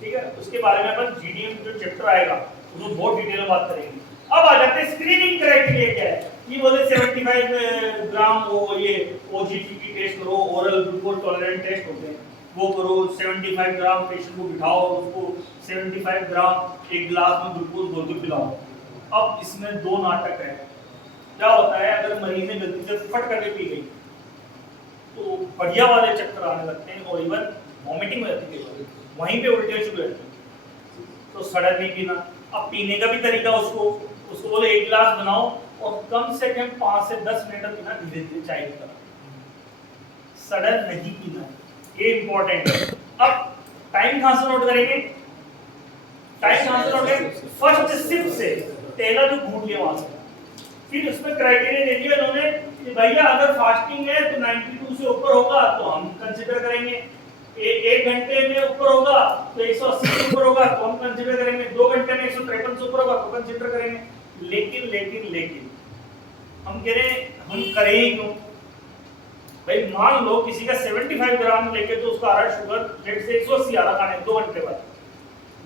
ठीक है, उसके बारे में अपन जीडीएम जो चैप्टर आएगा उसमें बहुत डिटेल में बात करेंगे। अब आ जाते हैं स्क्रीनिंग क्राइटेरिया क्या है। ये बोले 75 ग्राम वो ये ओजीपी टेस्ट करो, ओरल ग्लूकोज टॉलरेंट टेस्ट होते हैं वो करो, 75 ग्राम पेशेंट को बिठाओ और उसको 75 ग्राम एक गिलास में ग्लूकोज घोल के पिलाओ। अब इसमें 2 नाटक है। क्या होता है, अगर मरीज ने गलती से फट करके पी गई तो बढ़िया वाले चक्कर आने लगते हैं और इवन वॉमिटिंग हो जाती है, वहीं पे उल्टियाँ शुरू हो जाती हैं। तो सडन नहीं पीना। अब पीने का भी तरीका उसको बोलो 1 गिलास बनाओ और कम से कम 5 से 10 मिनट तक पीना, धीरे धीरे चाय की तरह, सडन नहीं पीना है, ये इंपॉर्टेंट है। अब टाइम कहां से नोट करेंगे, टाइम कहां से नोट करेंगे, फर्स्ट सिप से, पहला जो घूट लिया वहां से। फिर उसमें क्राइटेरिया दे दिया इन्होंने कि भैया अगर फास्टिंग है तो 92 से ऊपर होगा तो हम कंसीडर करेंगे, 1 घंटे में ऊपर होगा तो 180 से ऊपर होगा तो हम कंसीडर करेंगे, 2 घंटे में 153 से ऊपर होगा तो कंसीडर करेंगे। लेकिन हम कह रहे हैं हम करें ही क्यों भाई, मान लो किसी का 75 ग्राम लेके तो उसका आ रहा है शुगर जेट से 180 आ रहा खाने 2 घंटे बाद,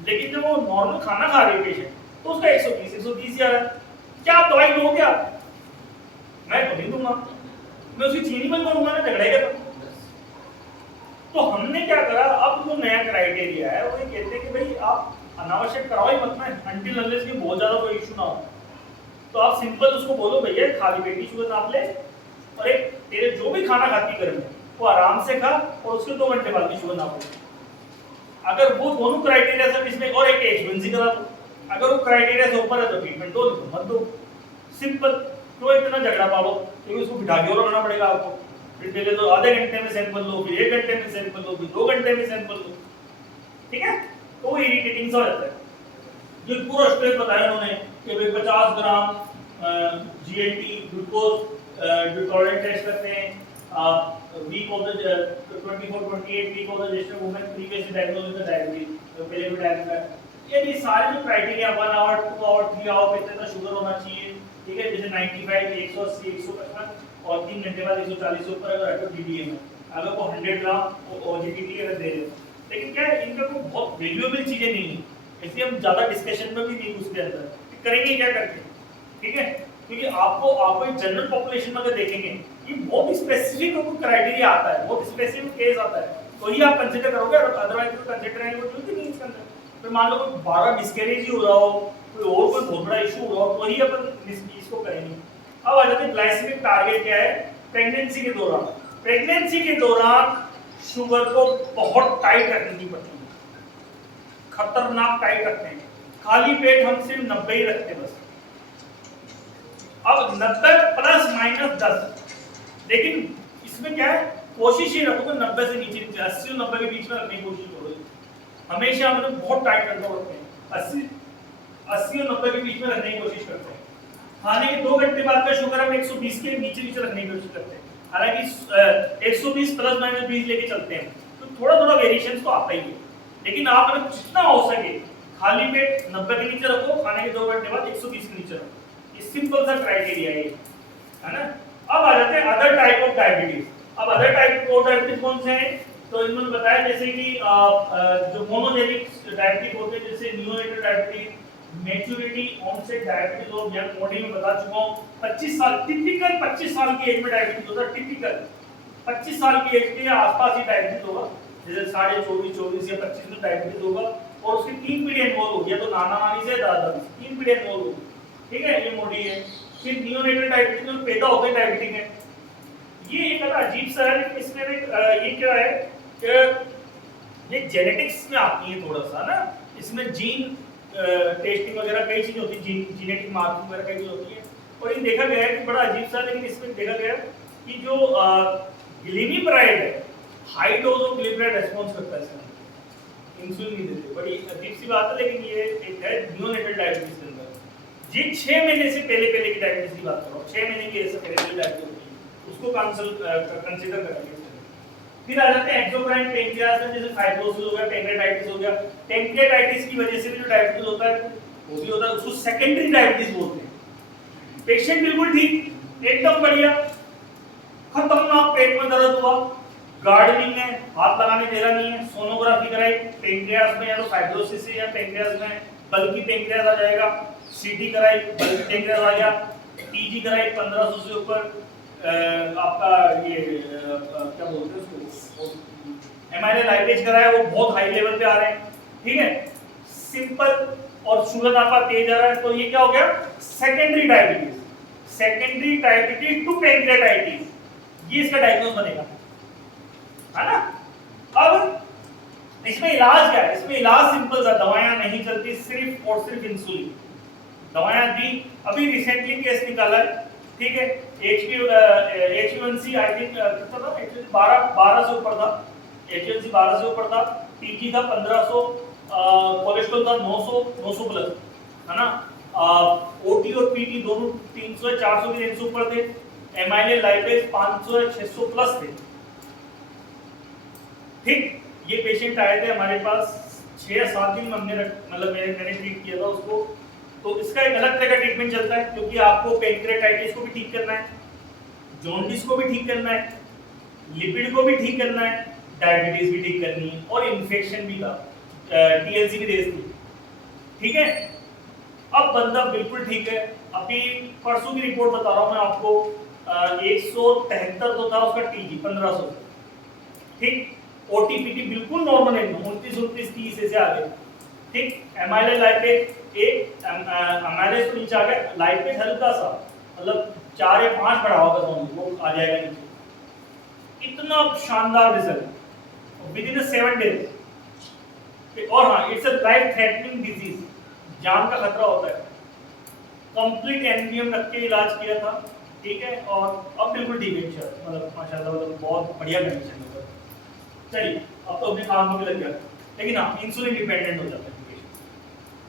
लेकिन जब वो नॉर्मल खाना खा रही है पेशेंट तो उसका 120 आ रहा है, क्या आप दवाई दोगे आप? मैं तो नहीं दूंगा, मैं उसकी चीनी बंद करूंगा ना, झगड़ेगा। तो हमने क्या करा, अब जो नया क्राइटेरिया है वो ये कहते हैं कि भाई आप अनावश्यक कराओ ही मत ना, अंटिल अनलेस कि बहुत ज्यादा कोई इशू ना हो। तो आप सिंपल उसको बोलो भैया खाली पेट की शुगर नाप ले और एक तेरे जो भी खाना खाती घर में वो आराम से खा और उसके 2 घंटे बाद की शुगर नाप ले। अगर वो दोनों क्राइटेरिया से इसमें और एक एच1C करा दो, अगर वो क्राइटेरिया से ऊपर है तो ट्रीटमेंट दो, नहीं तो मत दो। सिंपल। तो इतना झगड़ा पालो क्योंकि उसको बिठा के और रखना पड़ेगा आपको, फिर पहले तो आधे घंटे में सैंपल लो, फिर 1 घंटे में सैंपल लो, फिर 2 घंटे में सैंपल लो, ठीक है। तो वो इरिटेटिंग सा हो जाता है। जो पूरा स्टेप बताया उन्होंने कि भाई 50 gram GLT glucose tolerance test करते हैं, week of the 24-28 week of the gestation women previously diagnosed with diabetes, तो पहले भी डायबिटीज, ये भी सारे जो क्राइटेरिया 1 आवर 2 आवर 3 आवर पे इतना शुगर होना चाहिए, ठीक है। जैसे 95 180 155 और 3 घंटे बाद 140 से ऊपर अगर एफओडीडीए में अगर वो 100 ग्राम ओजीपीटी अगर दे रहे, लेकिन क्या है इनका कोई बहुत वैल्यूएबल चीजें नहीं है, इसलिए हम ज्यादा डिस्कशन में भी नहीं उसके अंदर करेंगे क्या करके, ठीक है। क्योंकि आपको एक जनरल पॉपुलेशन में अगर देखेंगे ये बहुत स्पेसिफिक क्राइटेरिया आता है, बहुत स्पेसिफिक केस आता है, तो ही आप कंसीडर करोगे, अदरवाइज तो कंसीडर नहीं होती नहीं इसके अंदर। फिर मान लो कोई 12 मिसकैरेज ही हो रहा हो, कोई और कोई बहुत बड़ा इशू हो रहा हो, तो ही अपन इसको करेंगे। अब आ जाते हैं ग्लाइसेमिक टारगेट क्या है प्रेगनेंसी के दौरान। प्रेगनेंसी के दौरान शुगर को बहुत टाइट रखने की पड़ती है, खतरनाक टाइट रखते हैं। खाली पेट हम सिर्फ 90 ही रखते हैं बस। अब 90 प्लस माइनस 10, लेकिन इसमें क्या है कोशिश ही रखो 90 से नीचे 80 और 90 के बीच में रखने की कोशिश करो। हमेशा हम लोग बहुत टाइट कंट्रोल रखते हैं, 80 और 90 के बीच में रखने की कोशिश करते हैं। खाने के 2 घंटे बाद का शुगर हम 120 के नीचे रखने की कोशिश करते हैं, हालांकि 120 प्लस माइनस 20 लेके चलते हैं, तो थोड़ा थोड़ा वेरिएशन तो आता ही है। लेकिन आप अगर जितना हो सके खाली पेट 90 के नीचे रखो, खाने के 2 घंटे बाद 120 के नीचे रखो, ये सिंपल सा क्राइटेरिया है ना। अब आ जाते हैं अदर टाइप ऑफ डायबिटीज। अब अदर टाइप ऑफ डायबिटीज कौन से हैं, तो इन्होंने बताया जैसे कि जो मोनोजेनिक डायबिटीज होते हैं, जैसे neonatal diabetes, maturity onset diabetes और यंग बॉडी में बता चुका हूं। 25 साल टिपिकल 25 साल की एज में डायबिटीज होता है, टिपिकल 25 साल की एज के आसपास ही डायबिटीज होगा, जैसे 24.5 या 25 में डायबिटीज होगा और उसकी 3 पीढ़ी इन्वॉल्व होगी, तो नाना नानी से दादा 3 पीढ़ी इन्वॉल्व होगी, ठीक है। ये मोडी है। फिर नियोनेटल डायबिटीज में पैदा होते हैं डायबिटिक है, ये एक अजीब सा है, लेकिन इसमें ये क्या है कि ये जेनेटिक्स में आती है थोड़ा सा ना, इसमें जीन टेस्टिंग वगैरह कई चीजें होती है, जेनेटिक मार्किंग वगैरह कई चीजें होती है। और ये देखा गया है कि बड़ा अजीब सा, लेकिन इसमें देखा गया कि जो ग्लिमिप्राइड है high dose of glimepiride response करता है, इसमें इंसुलिन नहीं देते, बड़ी अजीब सी बात है। लेकिन ये एक है नियोनेटल डायबिटीज के अंदर, ये 6 महीने से पहले की डायबिटीज की बात करो, 6 महीने की ऐसे पहले डायबिटीज होती है, उसको कंसीडर करेंगे। फिर आ जाते हैं एक्सोक्राइन पेनक्रियास में, जैसे फाइब्रोसिस हो गया, पेनक्रियाटाइटिस हो गया। पेनक्रियाटाइटिस की वजह से भी जो डायबिटीज होता है वो भी होता है, उसको सेकेंडरी डायबिटीज बोलते हैं। पेशेंट बिल्कुल ठीक एकदम बढ़िया, खतरनाक पेट में दर्द हुआ, गार्डनिंग है, हाथ लगाने दे रहा नहीं है, सोनोग्राफी कराई पेनक्रियास में, या तो फाइब्रोसिस है या पेनक्रियास में बल्कि पेनक्रियास आ जाएगा, सीटी कराई बल्कि पेनक्रियास आ गया, टीजी कराई 1500 से ऊपर आपका ये क्या बोलते हैं उसको एमाइलो लाइपेज कराया, वो बहुत हाई लेवल पे आ रहे हैं, ठीक है सिंपल। और शुगर आपका तेज आ रहा है, तो ये क्या हो गया secondary diabetes, secondary diabetes to pancreatitis, ये इसका डायग्नोज बनेगा। है ना। अब इसमें इलाज क्या है? इसमें इलाज सिंपल सा, दवाएं नहीं चलती, सिर्फ और सिर्फ इंसुलिन। दवाएं दी, अभी रिसेंटली केस निकाला है, ठीक है, HbA1c आई थिंक कितना था, एक्चुअली 12 से ऊपर था, HbA1c 12 से ऊपर था, TG था 1500, कोलेस्ट्रॉल था 900 प्लस, है ना। OT और PT दोनों 300 या 400 के रेंज से ऊपर थे, एमाइलेज लाइपेज 500 या 600 प्लस थे, ठीक। ये पेशेंट आए थे हमारे पास 6 या 7 दिन हमने मतलब मैंने ट्रीट किया था उसको। तो इसका एक अलग तरह का ट्रीटमेंट चलता है, क्योंकि आपको पेनक्रेटाइटिस को भी ठीक करना है, जॉन्डिस को भी ठीक करना है, लिपिड को भी ठीक करना है, डायबिटीज भी ठीक करनी है, और इन्फेक्शन भी था, TLC की रेस थी, ठीक है। अब बंदा बिल्कुल ठीक है। अभी परसों की रिपोर्ट बता रहा हूं मैं आपको, 173 तो था उसका TG 1500, ठीक। OTPT बिल्कुल नॉर्मल है, 29 29 30 ऐसे आ गए, ठीक। एमाइलेज लाइपेज एमाइलेज तो नीचे आ गया, लाइपेज हल्का सा मतलब 4 या 5 बढ़ा होगा, दोनों वो आ जाएगा नीचे। इतना शानदार रिजल्ट विद इन 7 डेज। और हाँ, it's a life threatening disease, जान का खतरा होता है। कंप्लीट एनबीएम रख के इलाज किया था, ठीक है, और अब बिल्कुल ठीक है इंशाल्लाह, मतलब माशाल्लाह, मतलब बहुत बढ़िया कंडीशन है। चलिए, अब तो अपने काम में लग गया, लेकिन हाँ, इंसुलिन डिपेंडेंट हो जाता है।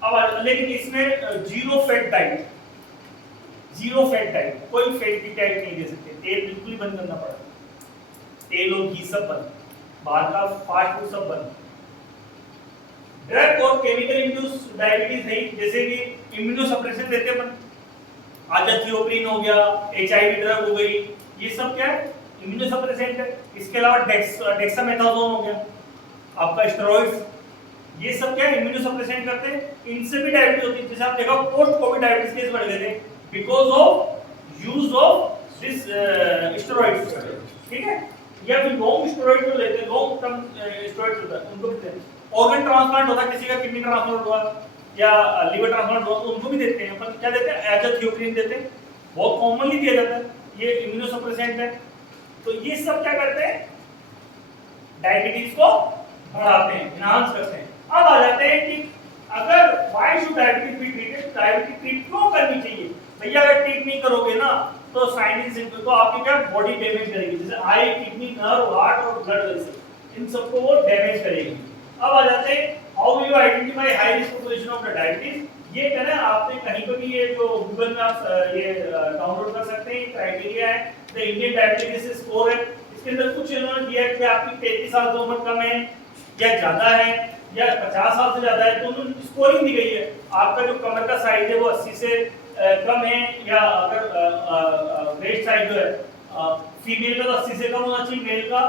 अब लेकिन इसमें जीरो फैट डाइट, कोई फैट की डाइट नहीं दे सकते, तेल बिल्कुल ही बंद करना पड़ेगा, तेल और घी सब बंद, बाहर का फास्ट फूड सब बंद। ड्रग और केमिकल इंड्यूस डायबिटीज नहीं, जैसे कि इम्यूनोसप्रेशन देते हैं अपन, आजाथियोप्रिन हो गया, HIV ड्रग हो गई, ये सब क्या है? इम्यूनोसप्रेसेंट है। इसके अलावा डेक्सामेथासोन हो गया, आपका स्टेरॉइड्स, ये सब क्या है? इम्यूनोसप्रेसेंट करते हैं। इनसे भी डायबिटीज होती है, जैसे आप देखो पोस्ट कोविड डायबिटीज केस बढ़ गए थे because of use of this steroids, ठीक है। या फिर लॉन्ग स्टेरॉइड जो लेते हैं, लॉन्ग टर्म स्टेरॉइड्स होता है, उनको भी देते हैं। ऑर्गन ट्रांसप्लांट होता है, किसी का किडनी ट्रांसप्लांट हुआ या लिवर ट्रांसप्लांट हुआ, तो उनको भी देते हैं। अपन क्या देते हैं? आजाथियोप्रिन देते हैं, बहुत कॉमनली दिया जाता है, ये इम्यूनोसप्रेसेंट है। तो ये सब क्या करते हैं? डायबिटीज को बढ़ाते हैं, एनहांस करते हैं। अब आ जाते हैं कि अगर why should diabetes be treated, diabetes treat क्यों करनी चाहिए? भैया अगर ट्रीट नहीं करोगे ना तो साइनिंग सिम्पटम तो आपकी क्या बॉडी डैमेज करेगी, जैसे आई, किडनी, नर्व, हार्ट और ब्लड वेसल, इन सबको वो डैमेज करेगी। अब आ जाते हैं how will you identify high risk population of the diabetes. ये कहना आपने कहीं पर भी ये जो गूगल में आप ये डाउनलोड कर सकते हैं, क्राइटेरिया है, द इंडियन डायबिटीज स्कोर है। इसके अंदर कुछ इन्होंने दिया है कि आपकी 33 साल की उम्र कम है या ज्यादा है या 50 साल से ज्यादा है, तो उन्होंने स्कोरिंग दी गई है। आपका जो कमर का साइज है वो 80 से कम है, या अगर वेस्ट साइज जो है फीमेल का तो 80 से कम होना चाहिए, मेल का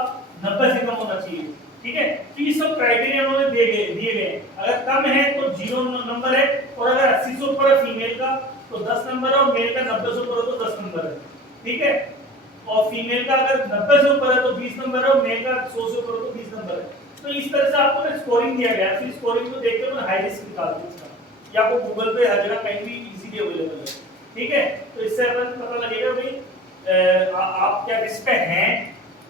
90 से कम होना चाहिए, ठीक है। तो ये सब क्राइटेरिया उन्होंने दिए गए। अगर कम है तो 0 नंबर है, और अगर 80 से ऊपर है फीमेल का तो 10 नंबर है, और मेल का 90 से ऊपर है तो 10 नंबर है, ठीक है। और फीमेल का अगर 90 से ऊपर है तो 20 नंबर है, और मेल का 100 से ऊपर है तो 20 नंबर है। तो इस तरह से आपको ना स्कोरिंग दिया गया है। फिर स्कोरिंग को देखकर मैं हाई रिस्क निकालते हैं इसका, या आपको गूगल पे हर जगह कहीं भी इजीली अवेलेबल है, ठीक है। तो इससे अपन पता लगेगा भाई आप क्या रिस्क पे हैं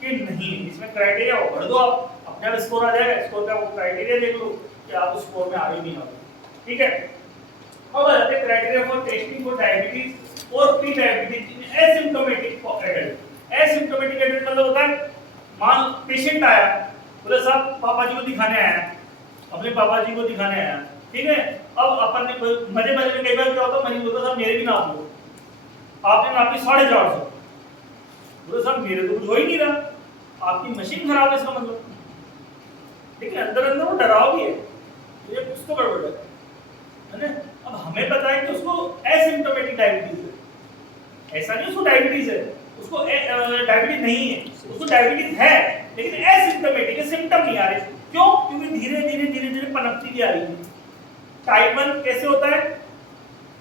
कि नहीं। इसमें क्राइटेरिया भर दो, आप अपने आप स्कोर आ जाएगा। स्कोर का वो क्राइटेरिया देख लो कि आप उस स्कोर में आ रहे नहीं आ रहे, ठीक है। अब आ जाते हैं criteria for testing for diabetes और प्री डायबिटीज इन एसिम्प्टोमेटिक एडल्ट। एसिम्प्टोमेटिक एडल्ट मतलब होता है, मान पेशेंट आया, बोले साहब पापा जी को दिखाने आया, अपने पापा जी को दिखाने आया, ठीक है। अब अपन ने मजे में कई बार क्या होता है, मरीज बोलता साहब मेरे भी नाप लो, आपने नापी 450, बोले साहब मेरे तो कुछ हो ही नहीं रहा, आपकी मशीन खराब है इसका मतलब। लेकिन अंदर अंदर वो डराव भी है, ये कुछ तो गड़बड़ है ना। अब हमें पता है कि उसको एसिम्प्टोमेटिक डायबिटीज है, ऐसा नहीं उसको डायबिटीज है, उसको डायबिटीज नहीं है, उसको डायबिटीज है लेकिन एसिम्प्टोमेटिक है, सिम्टम नहीं आ रहे। क्यों? क्योंकि धीरे धीरे पनपती भी आ रही है। टाइप 1 कैसे होता है?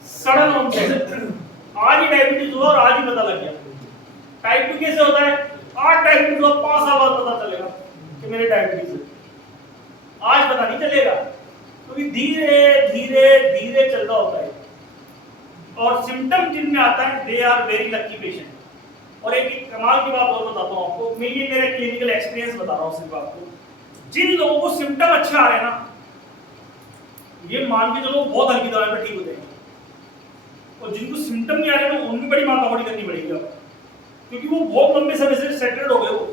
सडन ऑनसेट, आज ही डायबिटीज हुआ और आज ही पता लग गया। टाइप 2 कैसे होता है? आज डायबिटीज हुआ 5 साल बाद पता चलेगा कि मेरे डायबिटीज है, आज पता नहीं चलेगा, क्योंकि धीरे धीरे चल रहा होता है। और सिम्टम जिनमें आता है they are very lucky patient, और एक कमाल की बात और बताता हूँ आपको, मैं ये मेरा क्लिनिकल एक्सपीरियंस बता रहा हूँ सिर्फ आपको। जिन लोगों को सिम्टम अच्छे आ रहे हैं ना, ये मान के चलो बहुत हल्की दवाई पर ठीक हो जाएंगे, और जिनको सिम्टम नहीं आ रहे ना, उनकी बड़ी माथापड़ी करनी पड़ेगी आपको, क्योंकि वो बहुत लंबे समय से सेटल्ड हो गए वो,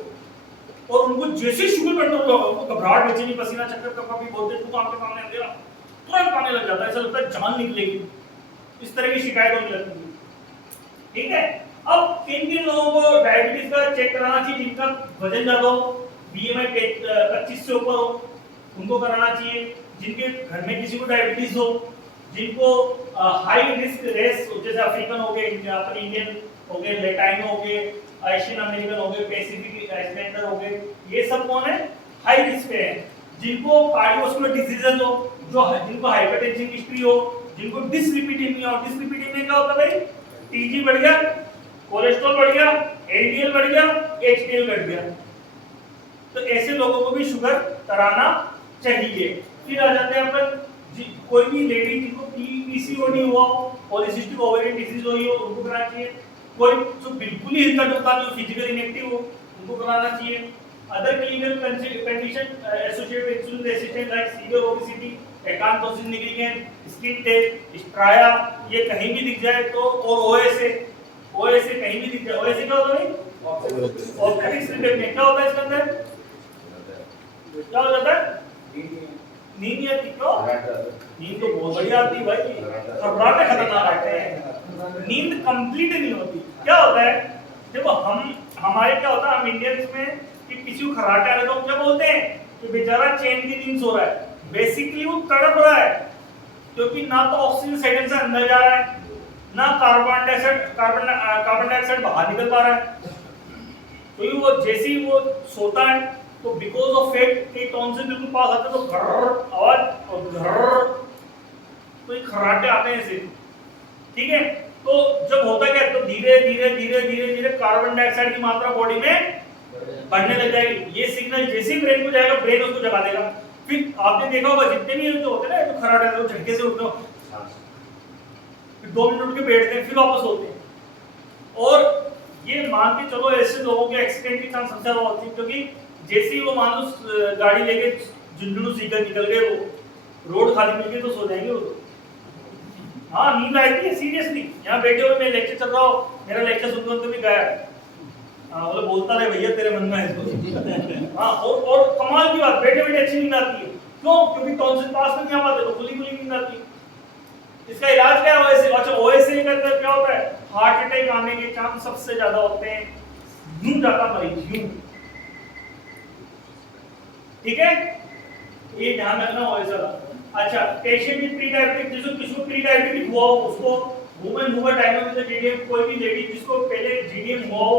और उनको जैसे शुगर कंट्रोल होगा, उनको घबराहट, बेचैनी, पसीना, चक्कर, कभी बोलते तो आपके सामने अंधेरा तुरंत आने लग जाता है, ऐसा लगता है जान निकलेगी, इस तरह की शिकायत होने लगती है। ठीक है, अब किन किन लोगों को डायबिटीज का चेक कराना चाहिए? जिनका वजन ज्यादा हो, बीएमआई 25 से ऊपर हो, उनको कराना चाहिए। जिनके घर में किसी को डायबिटीज हो, जिनको हाई रिस्क रेस, जैसे अफ्रीकन हो गए, अपने इंडियन हो गए, लैटाइनो हो गए, एशियन अमेरिकन हो गए, पैसिफिक आइसलैंडर हो गए, ये सब कौन है? हाई रिस्क पे है। जिनको कार्डियोवास्कुलर डिजीजेज हो, जो जिनको हाइपरटेंशन की हिस्ट्री हो, जिनको डिसलिपिडेमिया हो, डिसलिपिडेमिया क्या होता है भाई? टीजी बढ़ गया, कोलेस्ट्रॉल बढ़ गया, एलडीएल बढ़ गया, एचडीएल बढ़ गया, तो ऐसे लोगों को भी शुगर कराना चाहिए। फिर आ जाते हैं अपन, कोई भी लेडी जिनको पीसीओडी हुआ हो, पॉलीसिस्टिक ओवेरियन डिजीज हुई हो, उनको कराना चाहिए। कोई जो बिल्कुल ही हिलता डुलता, जो फिजिकल इनएक्टिव हो, उनको कराना चाहिए। Other clinical condition associated with insulin resistance like severe obesity, acanthosis nigricans, skin test, striae, ये कहीं भी दिख जाए तो, और ओएसए कहीं भी दिख जाए। ओएसए क्या होता है भाई? Optic slip. क्या होता है इसके अंदर? क्या हो जाता है? नींद नहीं आती। क्यों? नींद तो बहुत बढ़िया आती है भाई, घबराहट खतरनाक आते हैं, नींद कंप्लीट नहीं होती। क्या होता है, देखो हमारे क्या होता है, हम इंडियंस में कि किसी को खर्राटे आ रहे तो हम क्या बोलते हैं कि बेचारा चैन की नींद सो रहा है। बेसिकली वो तड़प रहा है, क्योंकि ना तो ऑक्सीजन साइकिल से अंदर जा रहा है, ना कार्बन डाइऑक्साइड बाहर निकल पा रहा है। तो वो जैसे ही वो सोता है, तो बिकॉज ऑफ फैट के टॉन्सिल बिल्कुल पास आते हैं, तो घर्र आवाज और घर्र, तो ये खर्राटे आते हैं ऐसे। ठीक है, तो जब होता क्या है, तो धीरे धीरे कार्बन डाइऑक्साइड की मात्रा बॉडी में बढ़ने लग जाएगी। ये सिग्नल जैसे ही ब्रेन को जाएगा, ब्रेन उसको जगा देगा। फिर आपने देखा होगा जितने भी जो होते हैं ना, तो खर्राटे, तो झटके से उठते हो, फिर 2 मिनट उठ के बैठते हैं, फिर वापस होते हैं। और ये मान के चलो, ऐसे लोगों के एक्सीडेंट की चांस सबसे ज्यादा होती है, क्योंकि जैसे ही वो मान लो गाड़ी लेके झुंझुनू सीकर निकल गए, वो रोड खाली मिल गई तो सो जाएंगे वो तो। हाँ, नींद आई थी सीरियसली, यहाँ बैठे हुए मैं लेक्चर चल रहा हूँ, मेरा लेक्चर सुनते सुनते भी गया। हाँ, बोले बोलता रहे भैया, तेरे मन में है इसको। हाँ, और कमाल की बात, बैठे बैठे अच्छी नींद आती है। क्यों? क्योंकि टॉन्सिल पास में नहीं आ पाते, तो खुली खुली नींद आती है। इसका इलाज क्या है? ओएसए। अच्छा, ओएसए के अंदर क्या होता है? हार्ट अटैक आने के चांस सबसे ज्यादा होते हैं, यूं जाता मरीज, यूं। ठीक है, ये ध्यान रखना ओएसए का। अच्छा, पेशेंट विद प्री डायबिटिक, जिसको किसी को प्री डायबिटिक हुआ हो, उसको वुमेन हुआ डायग्नोज विद जीडीएम, कोई भी लेडी जिसको पहले जीडीएम हुआ हो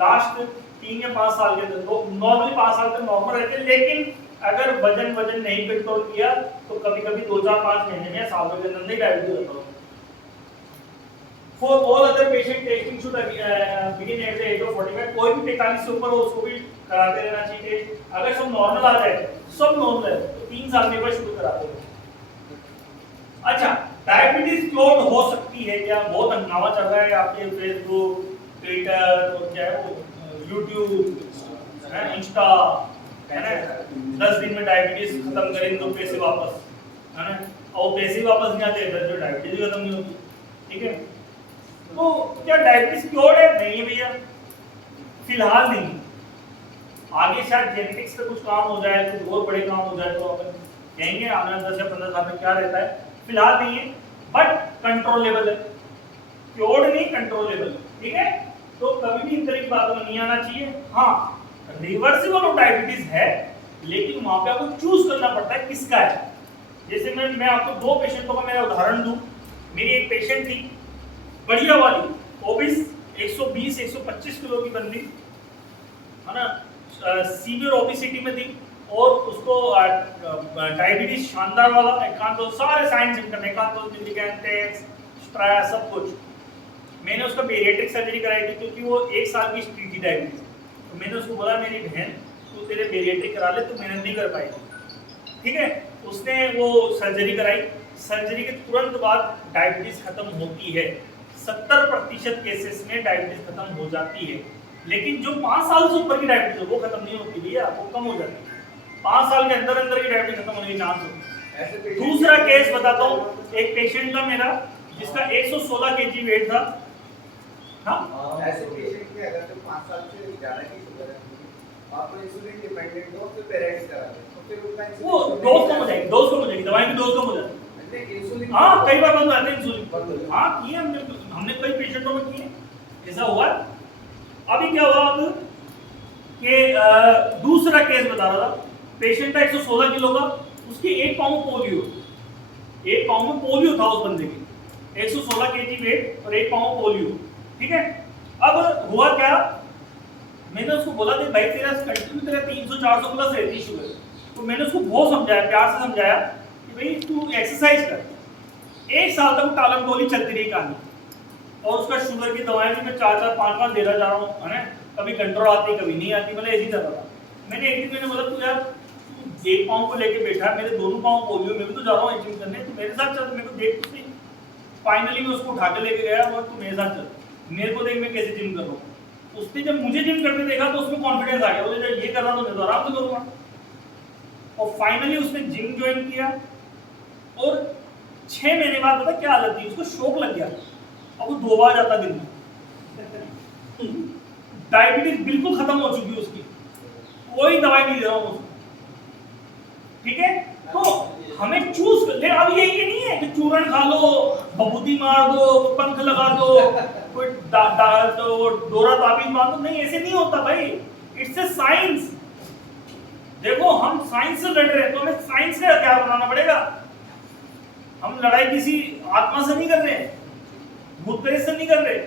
लास्ट 3 या 5 साल के अंदर, तो नॉर्मली 5 साल तक नॉर्मल रहते हैं, लेकिन अगर वजन नहीं कंट्रोल किया तो कभी-कभी 2, 4, 5 महीने में, साल के अंदर नहीं डायबिटीज होता है। For all other patient testing should begin at the age of 45। कोई भी 45 से ऊपर हो, उसको भी कराते रहना चाहिए टेस्ट। अगर सब नॉर्मल आ जाए, सब नॉर्मल है, तो 3 साल में एक बार शुरू कराते हैं। अच्छा, डायबिटीज क्योर हो सकती है क्या? बहुत हंगामा चल रहा है आपके फेसबुक, ट्विटर और क्या है वो यूट्यूब, इंस्टा, है ना, 10 दिन में डायबिटीज खत्म करेंगे तो पैसे वापस, है ना, और पैसे वापस नहीं आते, जो डायबिटीज खत्म नहीं होती। ठीक है, तो क्या डायबिटीज क्योर है? नहीं है भैया, फिलहाल नहीं। आगे शायद जेनेटिक्स पे कुछ काम हो जाए, कुछ और बड़े काम हो जाए, तो अपन कहेंगे आने 10 या 15 साल में क्या रहता है। फिलहाल नहीं है, बट कंट्रोलेबल है, क्योर्ड नहीं, कंट्रोलेबल। ठीक है, तो कभी भी इन तरह की बातों में नहीं आना चाहिए। हाँ, रिवर्सिबल ऑफ डायबिटीज है, लेकिन वहां पे आपको चूज करना पड़ता है किसका है। जैसे मैं आपको 2 पेशेंटों का मेरा उदाहरण दूं। मेरी एक पेशेंट थी, बढ़िया वाली, ओबिस, 120-125 किलो की बंदी, है ना, सीवियर ओबेसिटी में थी, और उसको डायबिटीज शानदार वाला, एकांथोसिस, सारे साइन सिम्टम, एकांथोसिस, निग्रिगेंस, स्ट्राया, सब कुछ। मैंने उसका पेडियाट्रिक सर्जरी कराई थी, क्योंकि वो 1 साल की हिस्ट्री थी डायबिटीज। तो मैंने उसको बोला, मेरी बहन तू तेरे पेडियाट्रिक करा ले, तू मेहनत नहीं कर पाएगी। ठीक है, उसने वो सर्जरी कराई। सर्जरी के तुरंत बाद डायबिटीज खत्म होती है, 70% केसेस में डायबिटीज खत्म हो जाती है, लेकिन जो 5 साल से ऊपर की डायबिटीज है वो खत्म नहीं होती भैया, वो कम हो जाती है। 5 साल के अंदर अंदर की डायबिटीज खत्म होने के चांस होते हैं। दूसरा केस बताता हूँ, एक पेशेंट था मेरा जिसका 116 kg वेट था। हाँ, ऐसे पेशेंट के अगर तो 5 साल से ज्यादा की शुगर है, आप इंसुलिन डिपेंडेंट हो तो पेरेंट्स करा दो, तो फिर उतना वो डोज कम हो जाएगी, डोज कम हो जाएगी, दवाई की डोज कम हो जाती है। इंसुलिन हाँ, कई बार बंद हो जाते हैं इंसुलिन। हाँ, किए हमने कई पेशेंटों में किए, ऐसा हुआ। अभी क्या हुआ अब कि दूसरा केस बता रहा था, पेशेंट था 116 किलो का, उसके 1 पाउंड पोलियो, 1 पाउंड में पोलियो था उस बंदे की, 116 kg वेट और 1 पाउंड पोलियो, ठीक है। अब हुआ क्या, मैंने उसको बोला कि भाई तेरा कंटिन्यू तेरा 300-400 प्लस रहती है शुगर, तो मैंने उसको बहुत समझाया, प्यार से समझाया कि भाई तू एक्सरसाइज कर। 1 साल तक टालम टोली चलती रही कहानी, और उसका शुगर की दवाएं भी मैं 4-4, 5-5 देता जा रहा हूँ, है ना, कभी कंट्रोल आती कभी नहीं आती, मतलब ऐसी चल रहा था। मैंने एक दिन मैंने बोला तू यार 1 पाउंड को लेके बैठा, मेरे दोनों पाउंड पोलियो, मैं भी तो जा रहा हूँ जिम करने, तू मेरे साथ चल, मेरे को देख कुछ नहीं। फाइनली मैं उसको उठा के लेके गया और तू मेरे साथ चल, मेरे को देख मैं कैसे जिम कर रहा हूँ। उसने जब मुझे जिम करते देखा तो उसमें कॉन्फिडेंस आ गया, बोले जब ये कर रहा तो मैं तो आराम से करूँगा। और फाइनली उसने जिम ज्वाइन किया, और 6 महीने बाद पता क्या हालत थी, उसको शौक लग गया, अब वो 2 बार जाता दिन में। डायबिटीज बिल्कुल खत्म हो चुकी है उसकी, कोई दवाई नहीं दे रहा हूँ उसको, ठीक है। तो हमें चूज कर ले। अब ये नहीं है कि चूरण खा लो, बबूती मार दो, पंख लगा दो, कोई डोरा ताबीज बांध दो, नहीं, ऐसे नहीं होता भाई। It's a science. देखो हम साइंस से लड़ रहे हैं तो हमें साइंस का हथियार बनाना पड़ेगा। हम लड़ाई किसी आत्मा से नहीं कर रहे, भूत प्रेत से नहीं कर रहे,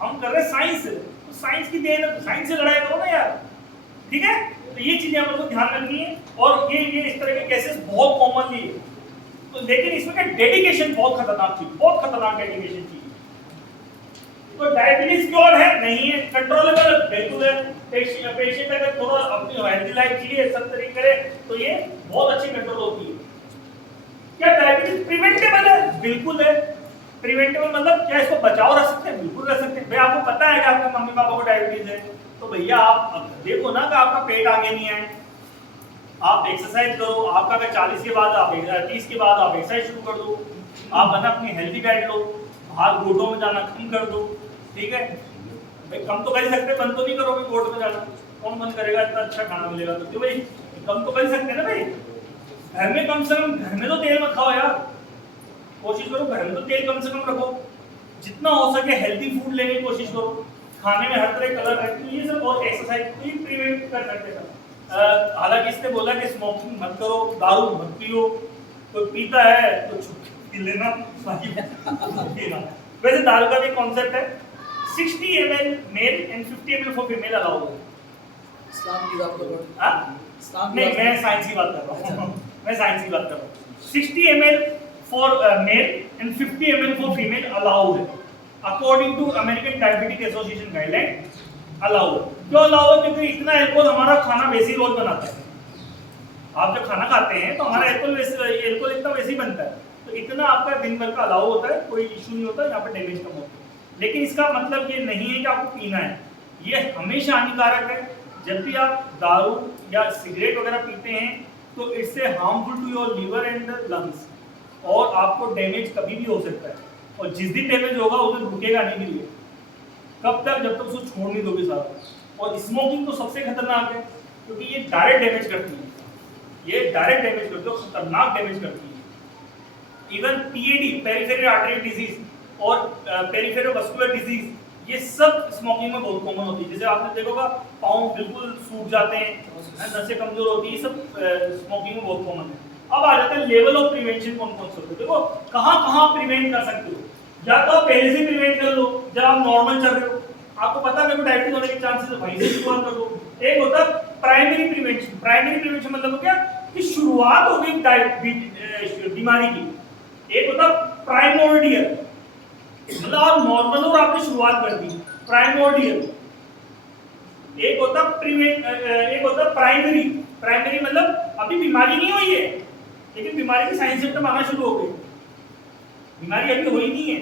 हम कर रहे साइंस से। तो साइंस की देन, साइंस से लड़ाई करो ना यार, ठीक है। तो ये चीजें हम लोग को ध्यान रखनी है, और ये इस तरह के केसेस बहुत कॉमनली है। तो लेकिन इसमें क्या डेडिकेशन बहुत खतरनाक चीज, बहुत खतरनाक डेडिकेशन चीज। तो डायबिटीज क्योर है? नहीं है। कंट्रोलेबल? बिल्कुल है। पेशेंट अगर थोड़ा अपनी हेल्दी लाइफ जिए, सब तरीके करे, तो ये बहुत अच्छी कंट्रोल होती है। क्या डायबिटीज प्रिवेंटेबल है? बिल्कुल है। प्रिवेंटेबल मतलब क्या इसको बचाव रख सकते हैं? बिल्कुल रख सकते हैं। भाई आपको पता है कि आपके मम्मी पापा को डायबिटीज है, तो भैया आप देखो ना कि आपका पेट आगे नहीं आए, आप एक्सरसाइज करो। आपका अगर 40 के बाद आप 30 के बाद आप एक्सरसाइज शुरू कर दो, आप बना अपनी हेल्दी डाइट लो, बाहर गोटों में जाना कम कर दो, ठीक है। भाई कम तो कर ही सकते, बंद तो नहीं करोगे गोट में जाना, कौन बंद करेगा? इतना अच्छा खाना मिलेगा तो, क्यों भाई, कम तो कर ही सकते हैं ना भाई। घर में कम से कम, घर में तो तेल मत खाओ यार, कोशिश करो घर में तो तेल कम से कम रखो, जितना हो सके हेल्दी फूड लेने की कोशिश करो, खाने में हर तरह कलर है, तो ये सब और एक्सरसाइज को ही प्रिवेंट कर सकते हैं। हालांकि इसने बोला कि स्मोकिंग मत करो, दारू मत पियो, कोई पीता है तो छुप पी लेना, पीना। वैसे दारू का भी कॉन्सेप्ट है, 60 ml mail and 50 ml for female allowed है। इस्लाम की बात कर रहा हूं। हां नहीं, मैं साइंस की बात कर रहा हूं, मैं साइंस की बात कर रहा हूं। 60 ml for male and 50 ml for female allowed है, according to American Diabetic Association guideline allowed. क्यों अलाउड है? क्योंकि इतना अल्कोहल हमारा खाना वैसे ही रोज बनाता है। आप जब खाना खाते हैं तो हमारा अल्कोहल इतना वैसे ही बनता है, तो इतना आपका दिन भर का अलाउ होता है, कोई इशू नहीं होता, यहाँ पर डैमेज कम होता है। लेकिन इसका मतलब ये नहीं है कि आपको पीना है, ये हमेशा हानिकारक है। जब भी आप दारू या सिगरेट वगैरह पीते हैं तो it's a harmful to your liver and lungs, और आपको डैमेज कभी भी हो सकता है, और जिस दिन डैमेज होगा उस दिन रुकेगा नहीं भी। कब तक? जब तक उसको छोड़ नहीं दोगे सारा। और स्मोकिंग तो सबसे खतरनाक है, क्योंकि ये डायरेक्ट डैमेज करती है, ये डायरेक्ट डैमेज करती है, खतरनाक डैमेज करती है। Even PAD, peripheral artery disease, और पेरिफेरल वस्कुलर डिजीज, ये सब स्मोकिंग में बहुत कॉमन होती है। जैसे आपने देखोगा पाँव बिल्कुल सूख जाते हैं, नसें कमजोर होती है, ये सब स्मोकिंग में बहुत कॉमन है। अब आ जाता है लेवल ऑफ प्रिवेंशन कौन कौन से होते हैं। देखो कहाँ प्रिवेंट कर सकते हो, या तो आप पहले से प्रिवेंट कर लो जब आप नॉर्मल चल रहे हो, आपको पता है मेरे को डायबिटीज होने के चांसेस है, वहीं से शुरुआत कर दो। एक होता है प्राइमरी प्रिवेंशन। प्राइमरी प्रिवेंशन मतलब क्या कि शुरुआत हो गई बीमारी की। एक होता है प्राइमोर्डियल, मतलब आप नॉर्मल और आपने शुरुआत कर दी, प्राइमोर्डियल। एक होता प्राइमरी। प्राइमरी मतलब अभी बीमारी नहीं हुई है, लेकिन बीमारी की साइन सिम्टम आना शुरू हो गए, बीमारी अभी हुई नहीं है,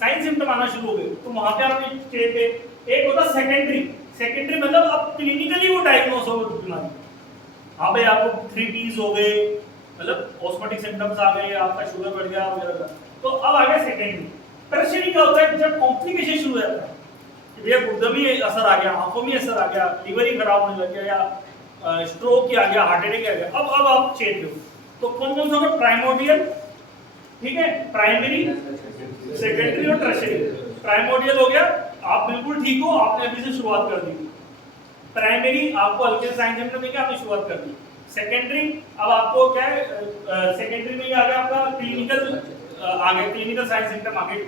साइन सिम्टम आना शुरू हो गए तो वहां पे आपने चेक पे एक होता सेकेंडरी मतलब अब क्लिनिकली वो डायग्नोस हो बीमारी। हाँ भाई आपको 3 Ts हो गए मतलब ऑस्मोटिक सिम्टम्स आ गए, आपका शुगर बढ़ गया वगैरह, तो अब आ गया सेकेंडरी। टर्शियरी क्या होता है जब कॉम्प्लिकेशन शुरू हो जाता है, भैया गुर्दे में असर आ गया, आंखों में असर आ गया, लीवर ही खराब होने लग गया या स्ट्रोक ही आ गया, हार्ट अटैक आ गया, अब आप चेक लो तो कौन कौन सा होगा? प्राइमोर्डियल, ठीक है, प्राइमरी, सेकेंडरी और टर्शियरी। प्राइमोर्डियल हो गया, आप बिल्कुल ठीक हो, आपने अभी से शुरुआत कर दी। प्राइमरी आपको हल्के साइन सिम्टम देके आपने शुरुआत कर दी। सेकेंडरी अब आपको क्या है, सेकेंडरी में आ गया आपका क्लिनिकल, आ गया क्लिनिकल साइन सिम्टम आ गए,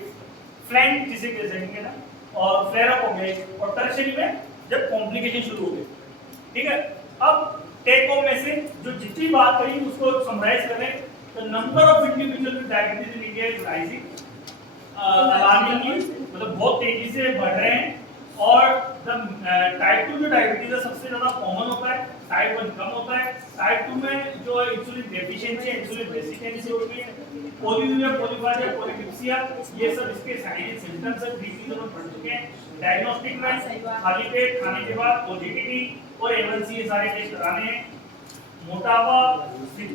फ्लैंक जिसे कह सकेंगे ना, और फ्लेयर अप हो गए, और टर्शियरी में जब कॉम्प्लिकेशन शुरू हो गए, ठीक है। अब टेक होम में से जो जितनी बात करी उसको समराइज करें तो number of individual with diabetes in India is rising alarmingly, मतलब बहुत तेजी से बढ़ रहे हैं, और टाइप 2 जो डायबिटीज है सबसे ज्यादा कॉमन होता है, टाइप 1 कम होता है। टाइप 2 में जो इंसुलिन डेफिशिएंसी, इंसुलिन रेजिस्टेंस होती है, पोलियूरिया, पोलीफाजिया, पोलिडिप्सिया, ये सब इसके साइन एंड सिम्टम्स है, डिसीज में बढ़ चुके हैं। डायग्नोस्टिक में खाली पेट खाने के बाद ओजीटीटी और A1C ये सारे टेस्ट कराने हैं। मोटापा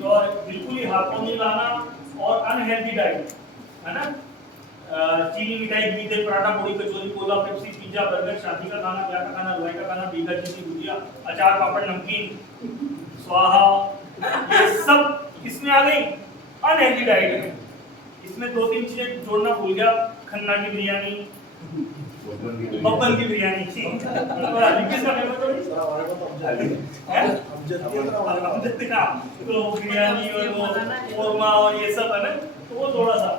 और बिल्कुल ही हाथों नहीं लाना और अनहेल्दी डाइट, है ना, चीनी मिठाई, घी, तेल, पराठा, पूरी, कचौरी, कोला, पेप्सी, पिज्जा, बर्गर, शादी का खाना, ब्याह का खाना, हलवाई का खाना, बीघा चीनी, भुजिया, अचार, पापड़, नमकीन, स्वाहा, ये सब किसमें आ गई? अनहेल्दी डाइट है। इसमें 2-3 चीजें जोड़ना भूल गया, खन्ना की बिरयानी, बब्बन की बिरयानी, किसका फेमस है? तो बिरयानी और वो कोरमा और ये सब है ना, तो वो थोड़ा सा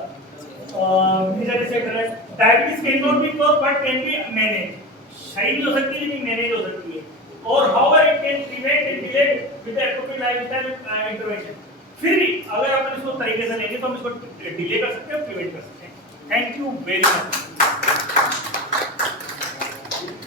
diabetes can not be cured but can be manage, सही भी हो सकती है लेकिन मैनेज हो सकती है, और however it can prevent and delay with appropriate lifestyle intervention. फिर भी अगर अपन इसको तरीके से लेंगे तो हम इसको डिले कर सकते हैं, प्रिवेंट कर सकते हैं। Thank you very much.